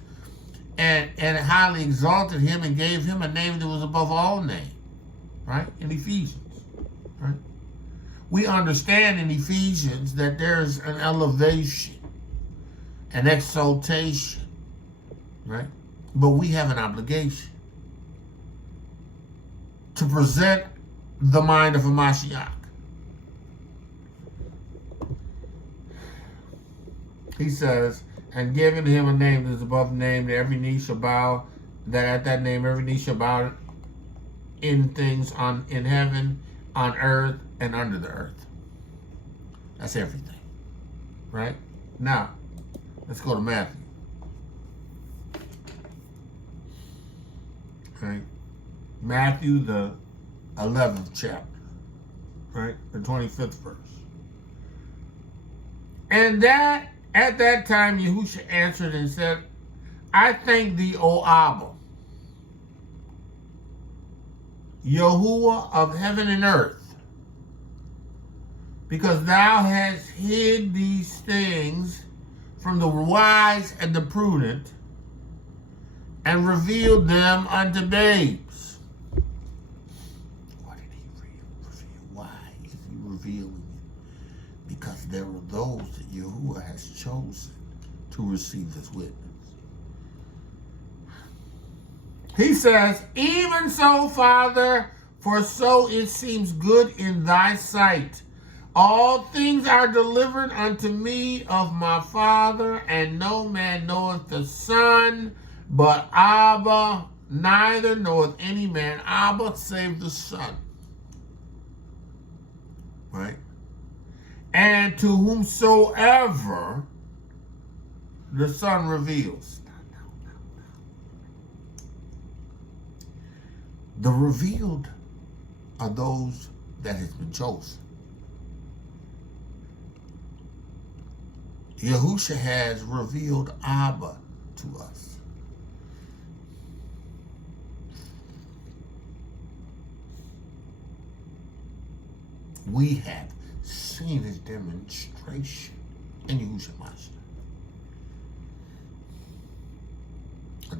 and highly exalted him and gave him a name that was above all names, right? In Ephesians, right? We understand in Ephesians that there's an elevation, an exaltation, right? But we have an obligation to present the mind of a Mashiach. He says, and giving him a name that is above name, that every knee shall bow, that at that name every knee shall bow in things in heaven, on earth, and under the earth. That's everything. Right? Now, let's go to Matthew. Right? Matthew, the 11th chapter. Right? The 25th verse. And that at that time Yahusha answered and said, I thank thee, O Abba, Yahuah of heaven and earth, because thou hast hid these things from the wise and the prudent, and revealed them unto babes. What did he reveal? Why is he revealing it? Because there are those that Yahuah has chosen to receive this witness. He says, even so, Father, for so it seems good in thy sight. All things are delivered unto me of my Father, and no man knoweth the Son, but Abba, neither knoweth any man Abba save the Son. Right? And to whomsoever the Son reveals. The revealed are those that has been chosen. Yahusha has revealed Abba to us. We have seen his demonstration in Yahushua Ha'Mashiach.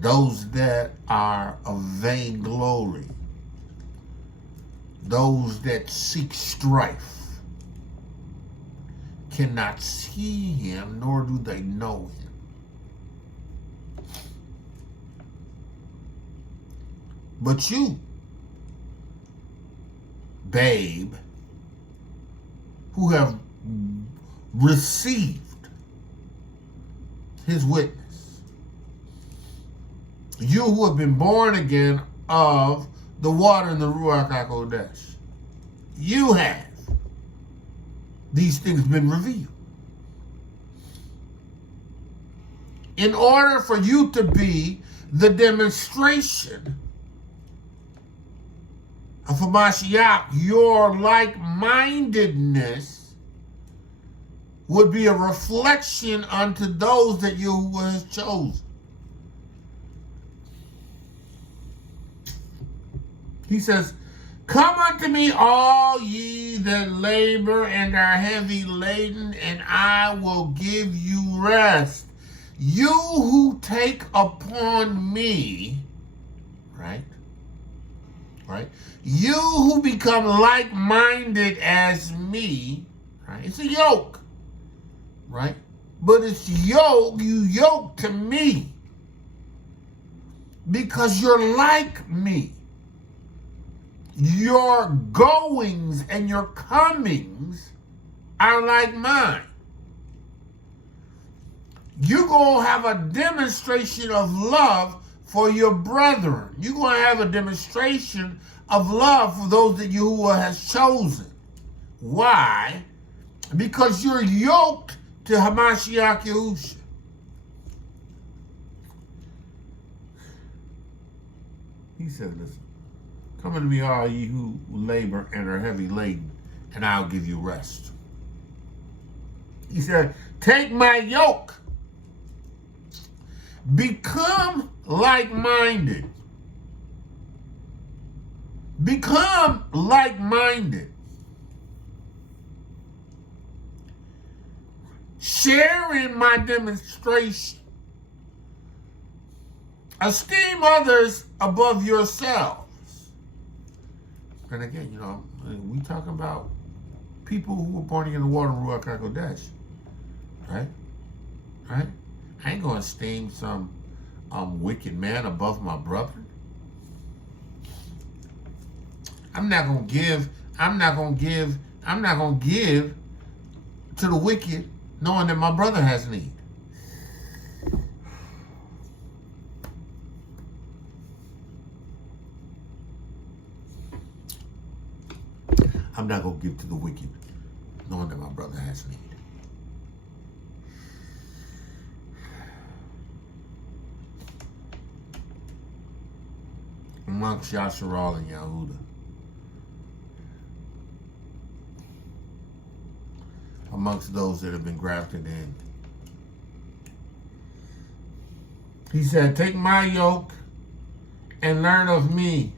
Those that are of vainglory, those that seek strife, cannot see him, nor do they know him. But you, babe, who have received his witness, you who have been born again of the water and the Ruach HaKodesh, you have these things been revealed. In order for you to be the demonstration of Mashiach, your like-mindedness would be a reflection unto those that Yahuah has chosen. He says, come unto me, all ye that labor and are heavy laden, and I will give you rest. You who take upon me, right? You who become like-minded as me, right? It's a yoke, right? But it's yoke, you yoke to me because you're like me. Your goings and your comings are like mine. You're going to have a demonstration of love for your brethren. You're going to have a demonstration of love for those that Yahuah has chosen. Why? Because you're yoked to Mashiach Yahusha. He said, listen, come unto me, all ye who labor and are heavy laden, and I'll give you rest. He said, take my yoke. Become like-minded. Become like-minded. Share in my demonstration. Esteem others above yourselves. And again, you know, we talking about people who were born in the water of Ruach HaKodesh, right? Right? I ain't gonna esteem some wicked man above my brother. I'm not gonna give to the wicked knowing that my brother has need. I'm not going to give to the wicked, knowing that my brother has need. Amongst Yasharal and Yahudah, amongst those that have been grafted in, he said, take my yoke and learn of me,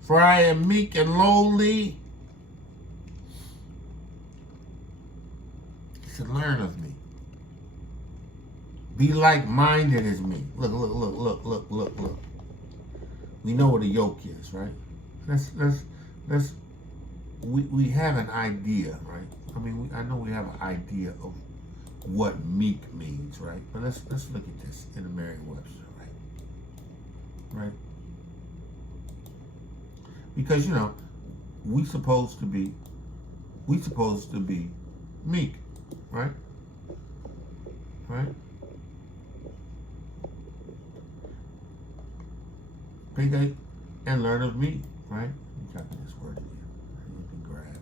for I am meek and lowly. He said, learn of me. Be like-minded as me. Look. We know what a yoke is, right? We have an idea, right? I mean, I know we have an idea of what meek means, right? But let's look at this in the Merriam-Webster, right? Because we supposed to be meek, right? Right? Pay and learn of me, right? Let me copy this word again. You can grab.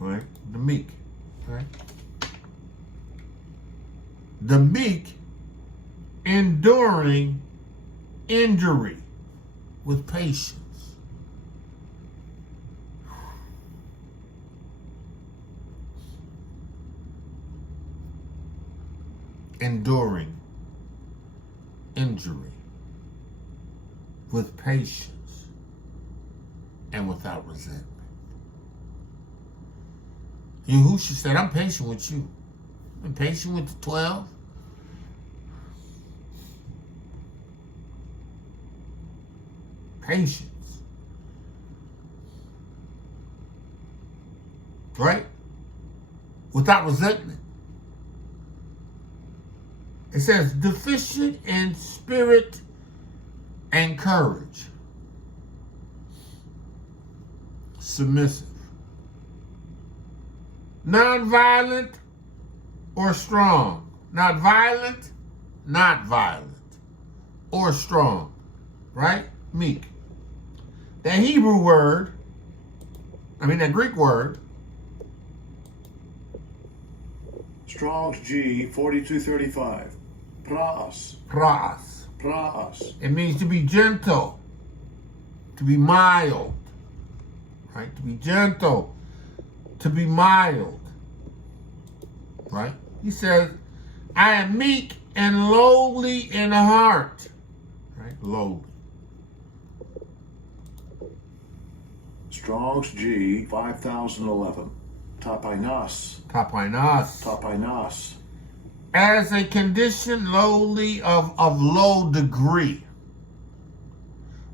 Right? The meek, right? The meek enduring injury with patience. Enduring injury with patience and without resentment. Yahusha said, I'm patient with you. I'm patient with the 12. Patience. Right? Without resentment. It says, deficient in spirit and courage. Submissive. Non-violent or strong. Not violent, not violent. Or strong. Right? Meek. That Hebrew word, that Greek word. Strong's G 4235. Praas. Praas. Praas. It means to be gentle, to be mild, right? To be gentle, to be mild, right? He says, I am meek and lowly in heart, right? Lowly. Strong's G 5011. Tapainas. Tapainas. Tapainas. As a condition lowly of low degree.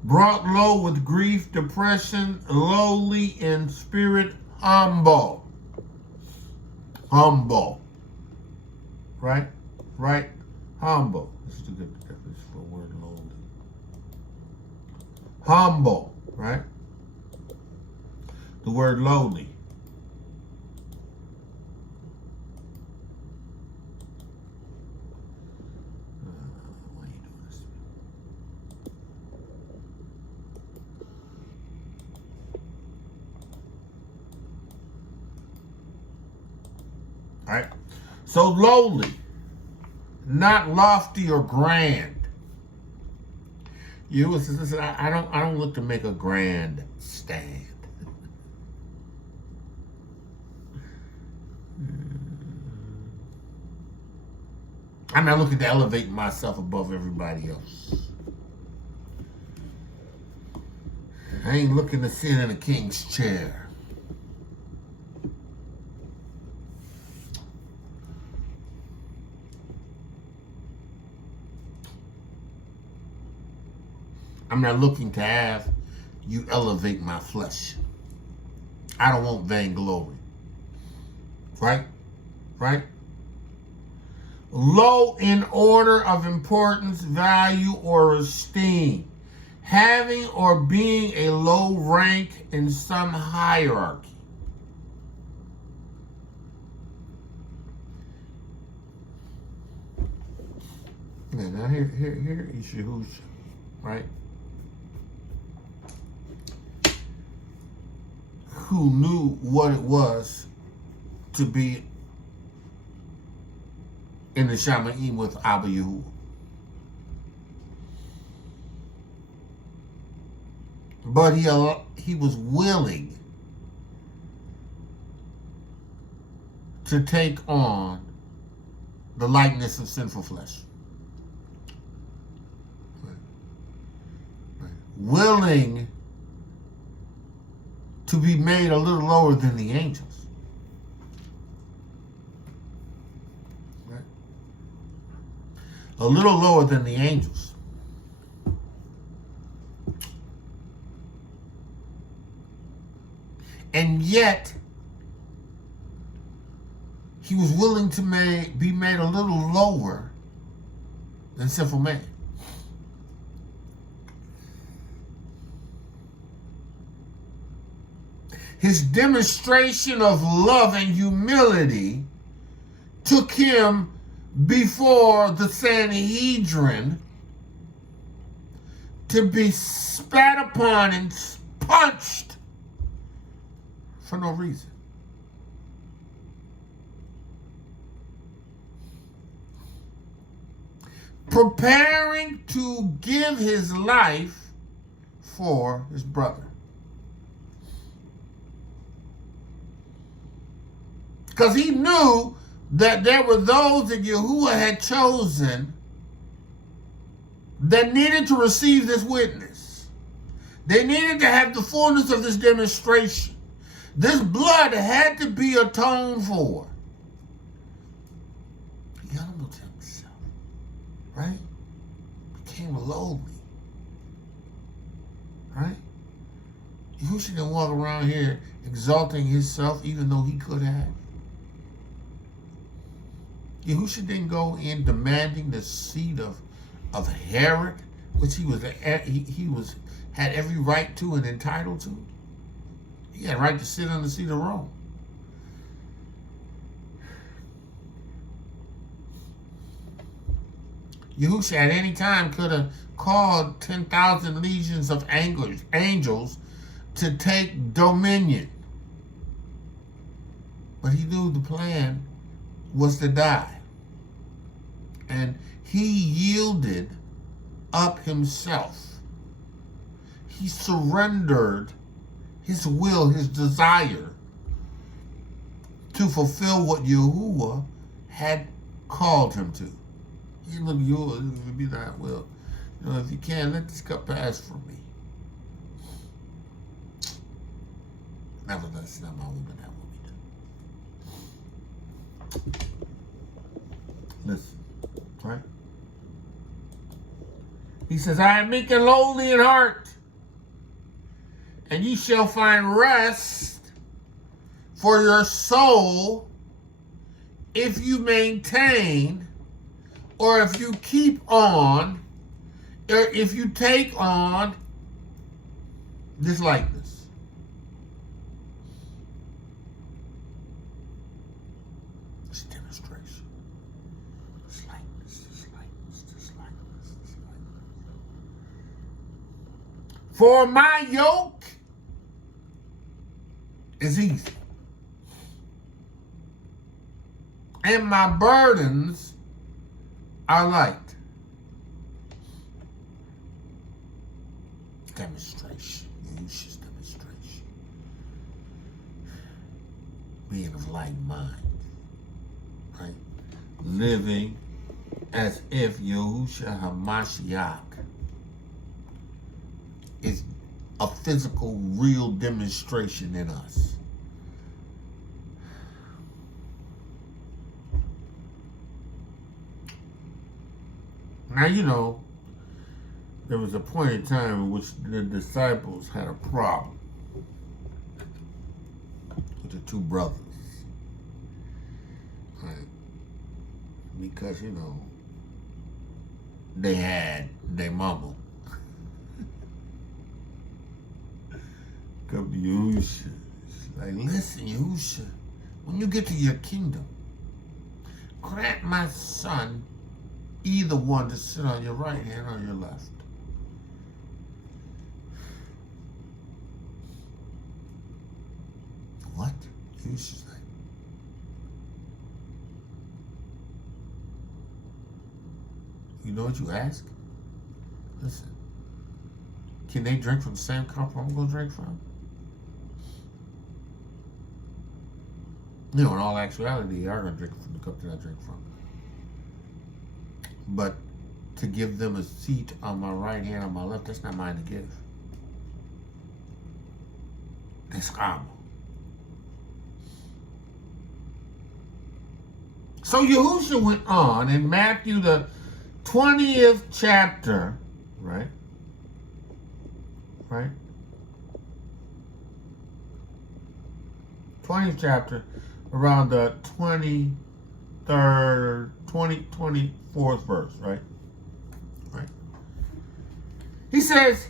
Brought low with grief, depression, lowly in spirit, humble. Humble. Right? Right? Humble. This is a good definition for the word lowly. Humble. Right? The word lowly. Why are you doing this? All right. So lowly, not lofty or grand. You listen. I don't look to make a grand stand. I'm not looking to elevate myself above everybody else. I ain't looking to sit in a king's chair. I'm not looking to have you elevate my flesh. I don't want vainglory. Right? Right? Low in order of importance, value, or esteem. Having or being a low rank in some hierarchy. Okay, now here is Yahusha, right? Who knew what it was to be in the Shamaim with Abba Yahuah. But he was willing to take on the likeness of sinful flesh. Willing to be made a little lower than the angels. a little lower than the angels. And yet, he was willing to be made a little lower than sinful man. His demonstration of love and humility took him before the Sanhedrin to be spat upon and punched for no reason. Preparing to give his life for his brother. Because he knew that there were those that Yahuah had chosen that needed to receive this witness. They needed to have the fullness of this demonstration. This blood had to be atoned for. He humbled himself, right? Became lowly, right? Yahusha didn't walk around here exalting himself even though he could have. Yahusha didn't go in demanding the seat of Herod, which he had every right to and entitled to. He had a right to sit on the seat of Rome. Yahusha at any time could have called 10,000 legions of angels to take dominion. But he knew the plan was to die. And he yielded up himself. He surrendered his will, his desire to fulfill what Yahuah had called him to. He looked, Yahuah, be thy will. You know, if you can, let this cup pass from me. Nevertheless, not my will, but that will be done. Listen, right? He says, I am meek and lowly in heart, and ye shall find rest for your soul if you maintain, or if you keep on, or if you take on this likeness. This demonstration. This likeness, this likeness, this likeness, this likeness. For my yoke is easy, and my burdens are light. Demonstration, Yahusha's demonstration. Being of like mind, right? Living as if Yahusha Ha'Mashiach is a physical, real demonstration in us. Now, you know, there was a point in time in which the disciples had a problem with the two brothers. Right? Because, you know, they had their mama come to Yahusha. It's like, listen, Yahusha, when you get to your kingdom, grant my son either one to sit on your right hand or your left. What? Yahusha's like, you know what you ask? Listen, can they drink from the same cup I'm going to drink from? You know, in all actuality, they are going to drink from the cup that I drink from. But to give them a seat on my right hand, on my left, that's not mine to give. That's Abba. So Yahusha went on in Matthew, the 20th chapter, right? Right? 20th chapter, around the 24th verse, right? Right? He says,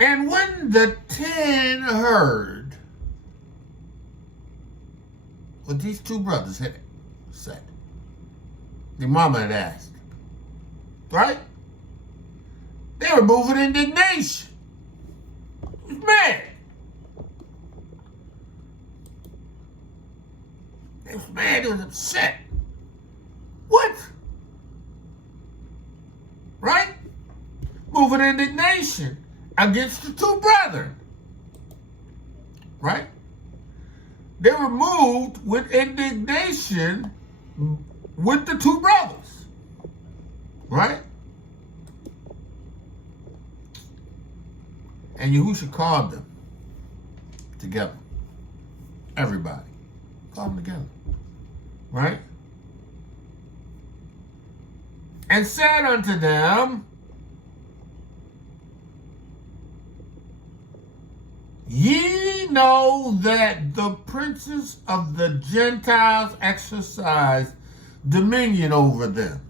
and when the 10 heard what these two brothers had said, the mama had asked, right? They were moving indignation. He was mad. They was mad, they was upset. What? Right? Moving indignation against the two brethren. Right? They were moved with indignation with the two brothers. Right? And Yahusha called them together. Everybody. Called them together. Right? And said unto them, ye know that the princes of the Gentiles exercise dominion over them.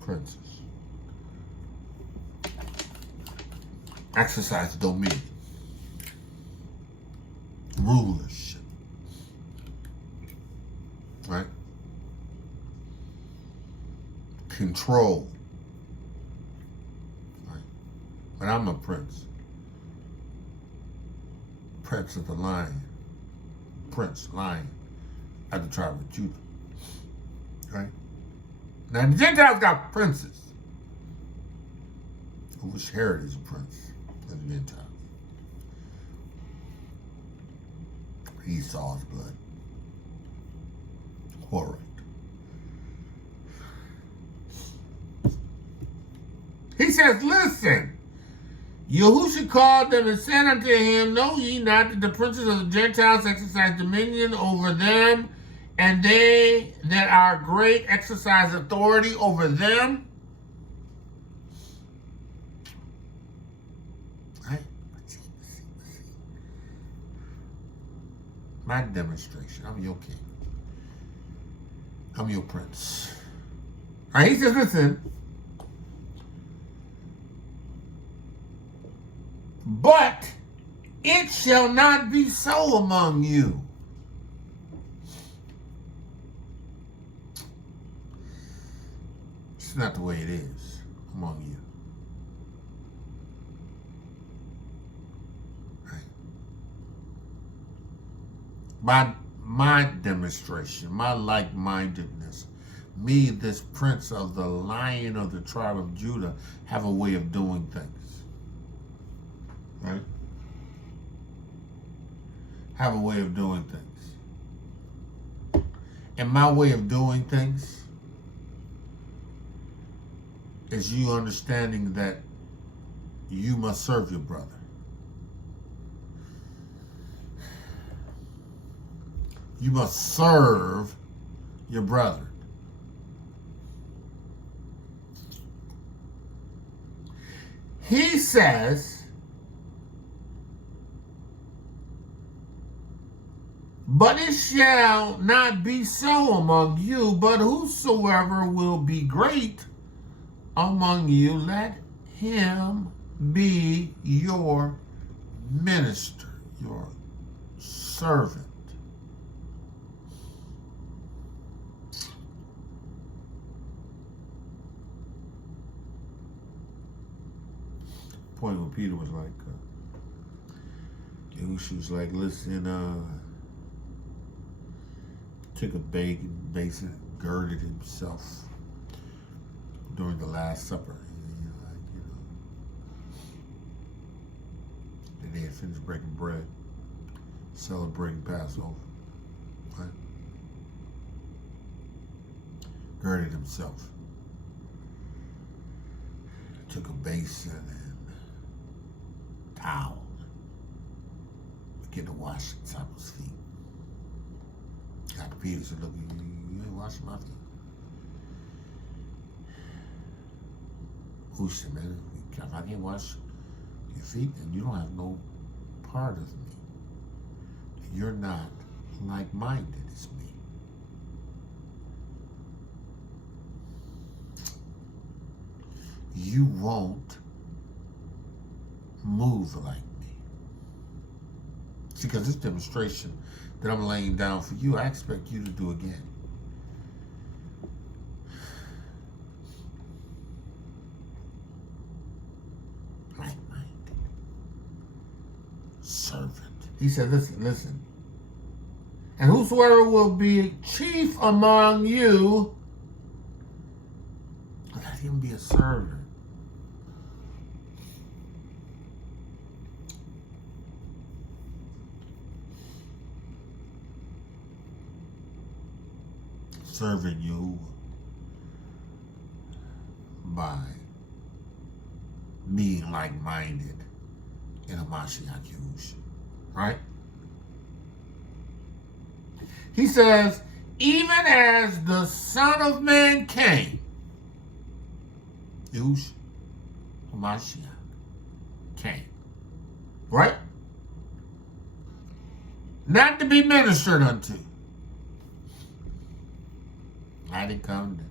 Princes. Exercise dominion. Rulership. Right? Control. Right? But I'm a prince. Prince of the lion. Prince, lion, of the tribe of Judah. Right? Now the Gentiles got princes. Which Herod is a prince of the Gentiles. Esau's blood. Horrid. He says, listen, Yahusha called them and said unto him, know ye not that the princes of the Gentiles exercise dominion over them, and they that are great exercise authority over them? Right? My demonstration. I'm your king. I'm your prince. All right, he says, listen, but it shall not be so among you. It's not the way it is among you. Right? By my demonstration, my like-mindedness, me, this prince of the lion of the tribe of Judah, have a way of doing things. Right? Have a way of doing things. And my way of doing things is you understanding that you must serve your brother. You must serve your brother. He says, but it shall not be so among you, but whosoever will be great among you, let him be your minister, your servant. Point when Peter was like, Yahusha was like, listen, took a basin, girded himself during the Last Supper. Then they had finished breaking bread, celebrating Passover. Right? Girded himself. Took a basin and towel. Began to wash the disciples' feet. Dr. Peter said, look, you ain't washing my feet. Who said, man, if I can't wash your feet, then you don't have no part of me. You're not like-minded as me. You won't move like me. See, because this demonstration that I'm laying down for you, I expect you to do again. Like-minded. Servant. He said, listen. And whosoever will be chief among you, let him be a servant. Serving you by being like-minded in a Mashiach Yahusha. Right? He says, even as the Son of Man came, Yahusha Ha'Mashiach came. Right? Not to be ministered unto. I didn't come to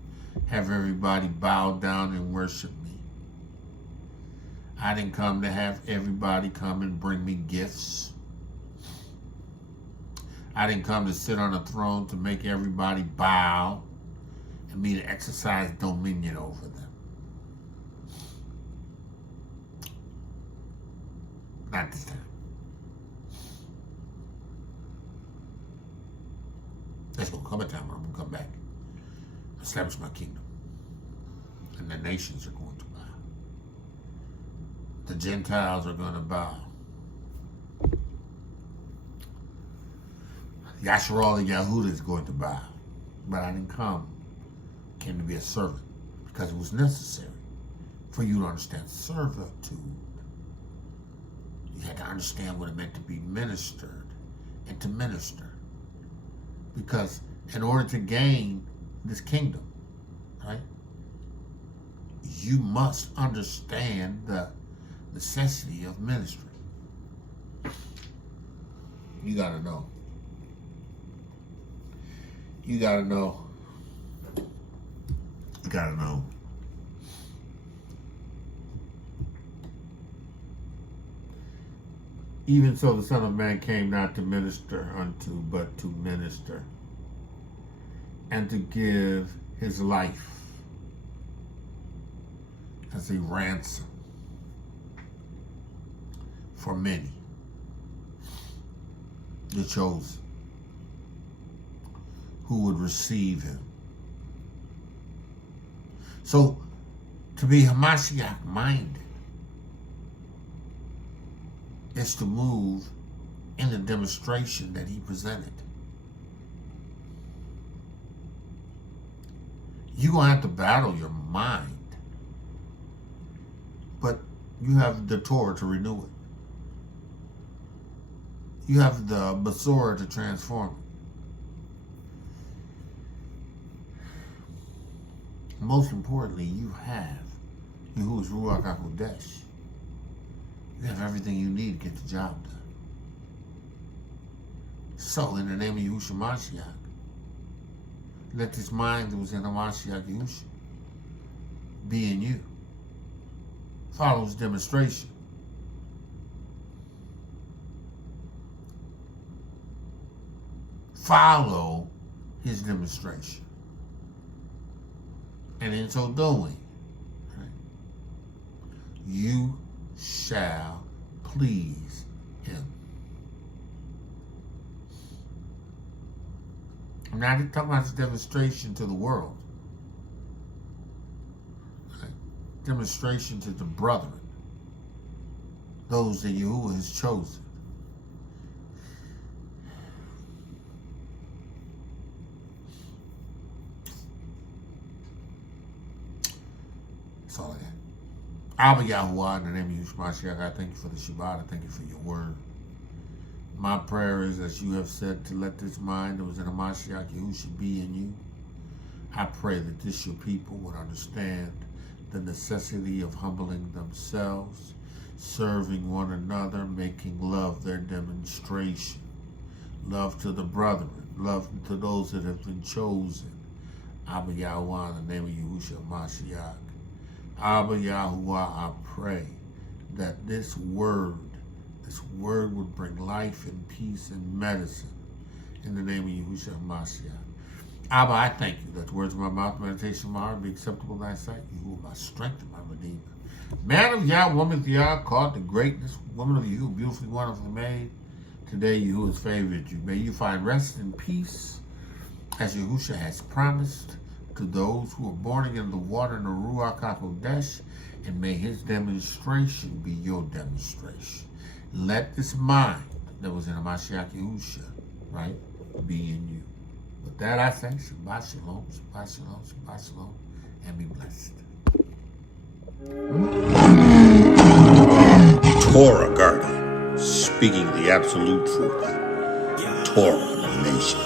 have everybody bow down and worship me. I didn't come to have everybody come and bring me gifts. I didn't come to sit on a throne to make everybody bow and me to exercise dominion over them. Not this time. There's going to come a time when I'm going to come back, establish my kingdom, and the nations are going to bow. The Gentiles are going to bow. Yasharala Yahudah is going to bow. But I didn't came to be a servant because it was necessary for you to understand servitude. You had to understand what it meant to be ministered and to minister. Because in order to gain this kingdom, right, you must understand the necessity of ministry. You got to know. You got to know. You got to know. Even so, the Son of Man came not to minister unto, but to minister, and to give his life as a ransom for many, the chosen, who would receive him. So, to be Hamashiach minded is to move in the demonstration that he presented. You're going to have to battle your mind, but you have the Torah to renew it. You have the Basora to transform it. Most importantly, you have Yahuwah's Ruach HaKodesh. You have everything you need to get the job done. So, in the name of Yahusha Ha'Mashiach, let this mind that was in the Mashiach Yahusha be in you. Follow his demonstration. Follow his demonstration. And in so doing, right, you shall please him. I'm not talking about this demonstration to the world. Right? Demonstration to the brethren, those that Yahuwah has chosen. That's all I got. Abba Yahuah, in the name of Yahusha Ha'Mashiach, I thank you for the Shabbat. I thank you for your word. My prayer is, as you have said, to let this mind that was in the Mashiach Yahusha be in you. I pray that this your people would understand the necessity of humbling themselves, serving one another, making love their demonstration. Love to the brethren, love to those that have been chosen. Abba Yahuah, in the name of Yahusha Ha'Mashiach. Abba Yahuah, I pray that this word would bring life and peace and medicine in the name of Yahusha Ha'Mashiach. Abba, I thank you that the words of my mouth, meditation of my heart, be acceptable in thy sight. Yahuah, my strength and my redeemer. Man of Yah, woman of Yah, called to greatness, woman of Yahuah, beautifully, wonderfully made. Today, Yahuah has favored you. May you find rest and peace as Yahusha has promised to those who are born again in the water in the Ruach HaKodesh, and may his demonstration be your demonstration. Let this mind that was in the Mashiach Yahusha, right, be in you. With that I say, Shabbat Shalom, Shabbat Shalom, Shabbat Shalom, and be blessed. Torah guardian, speaking the absolute truth. Torah nation.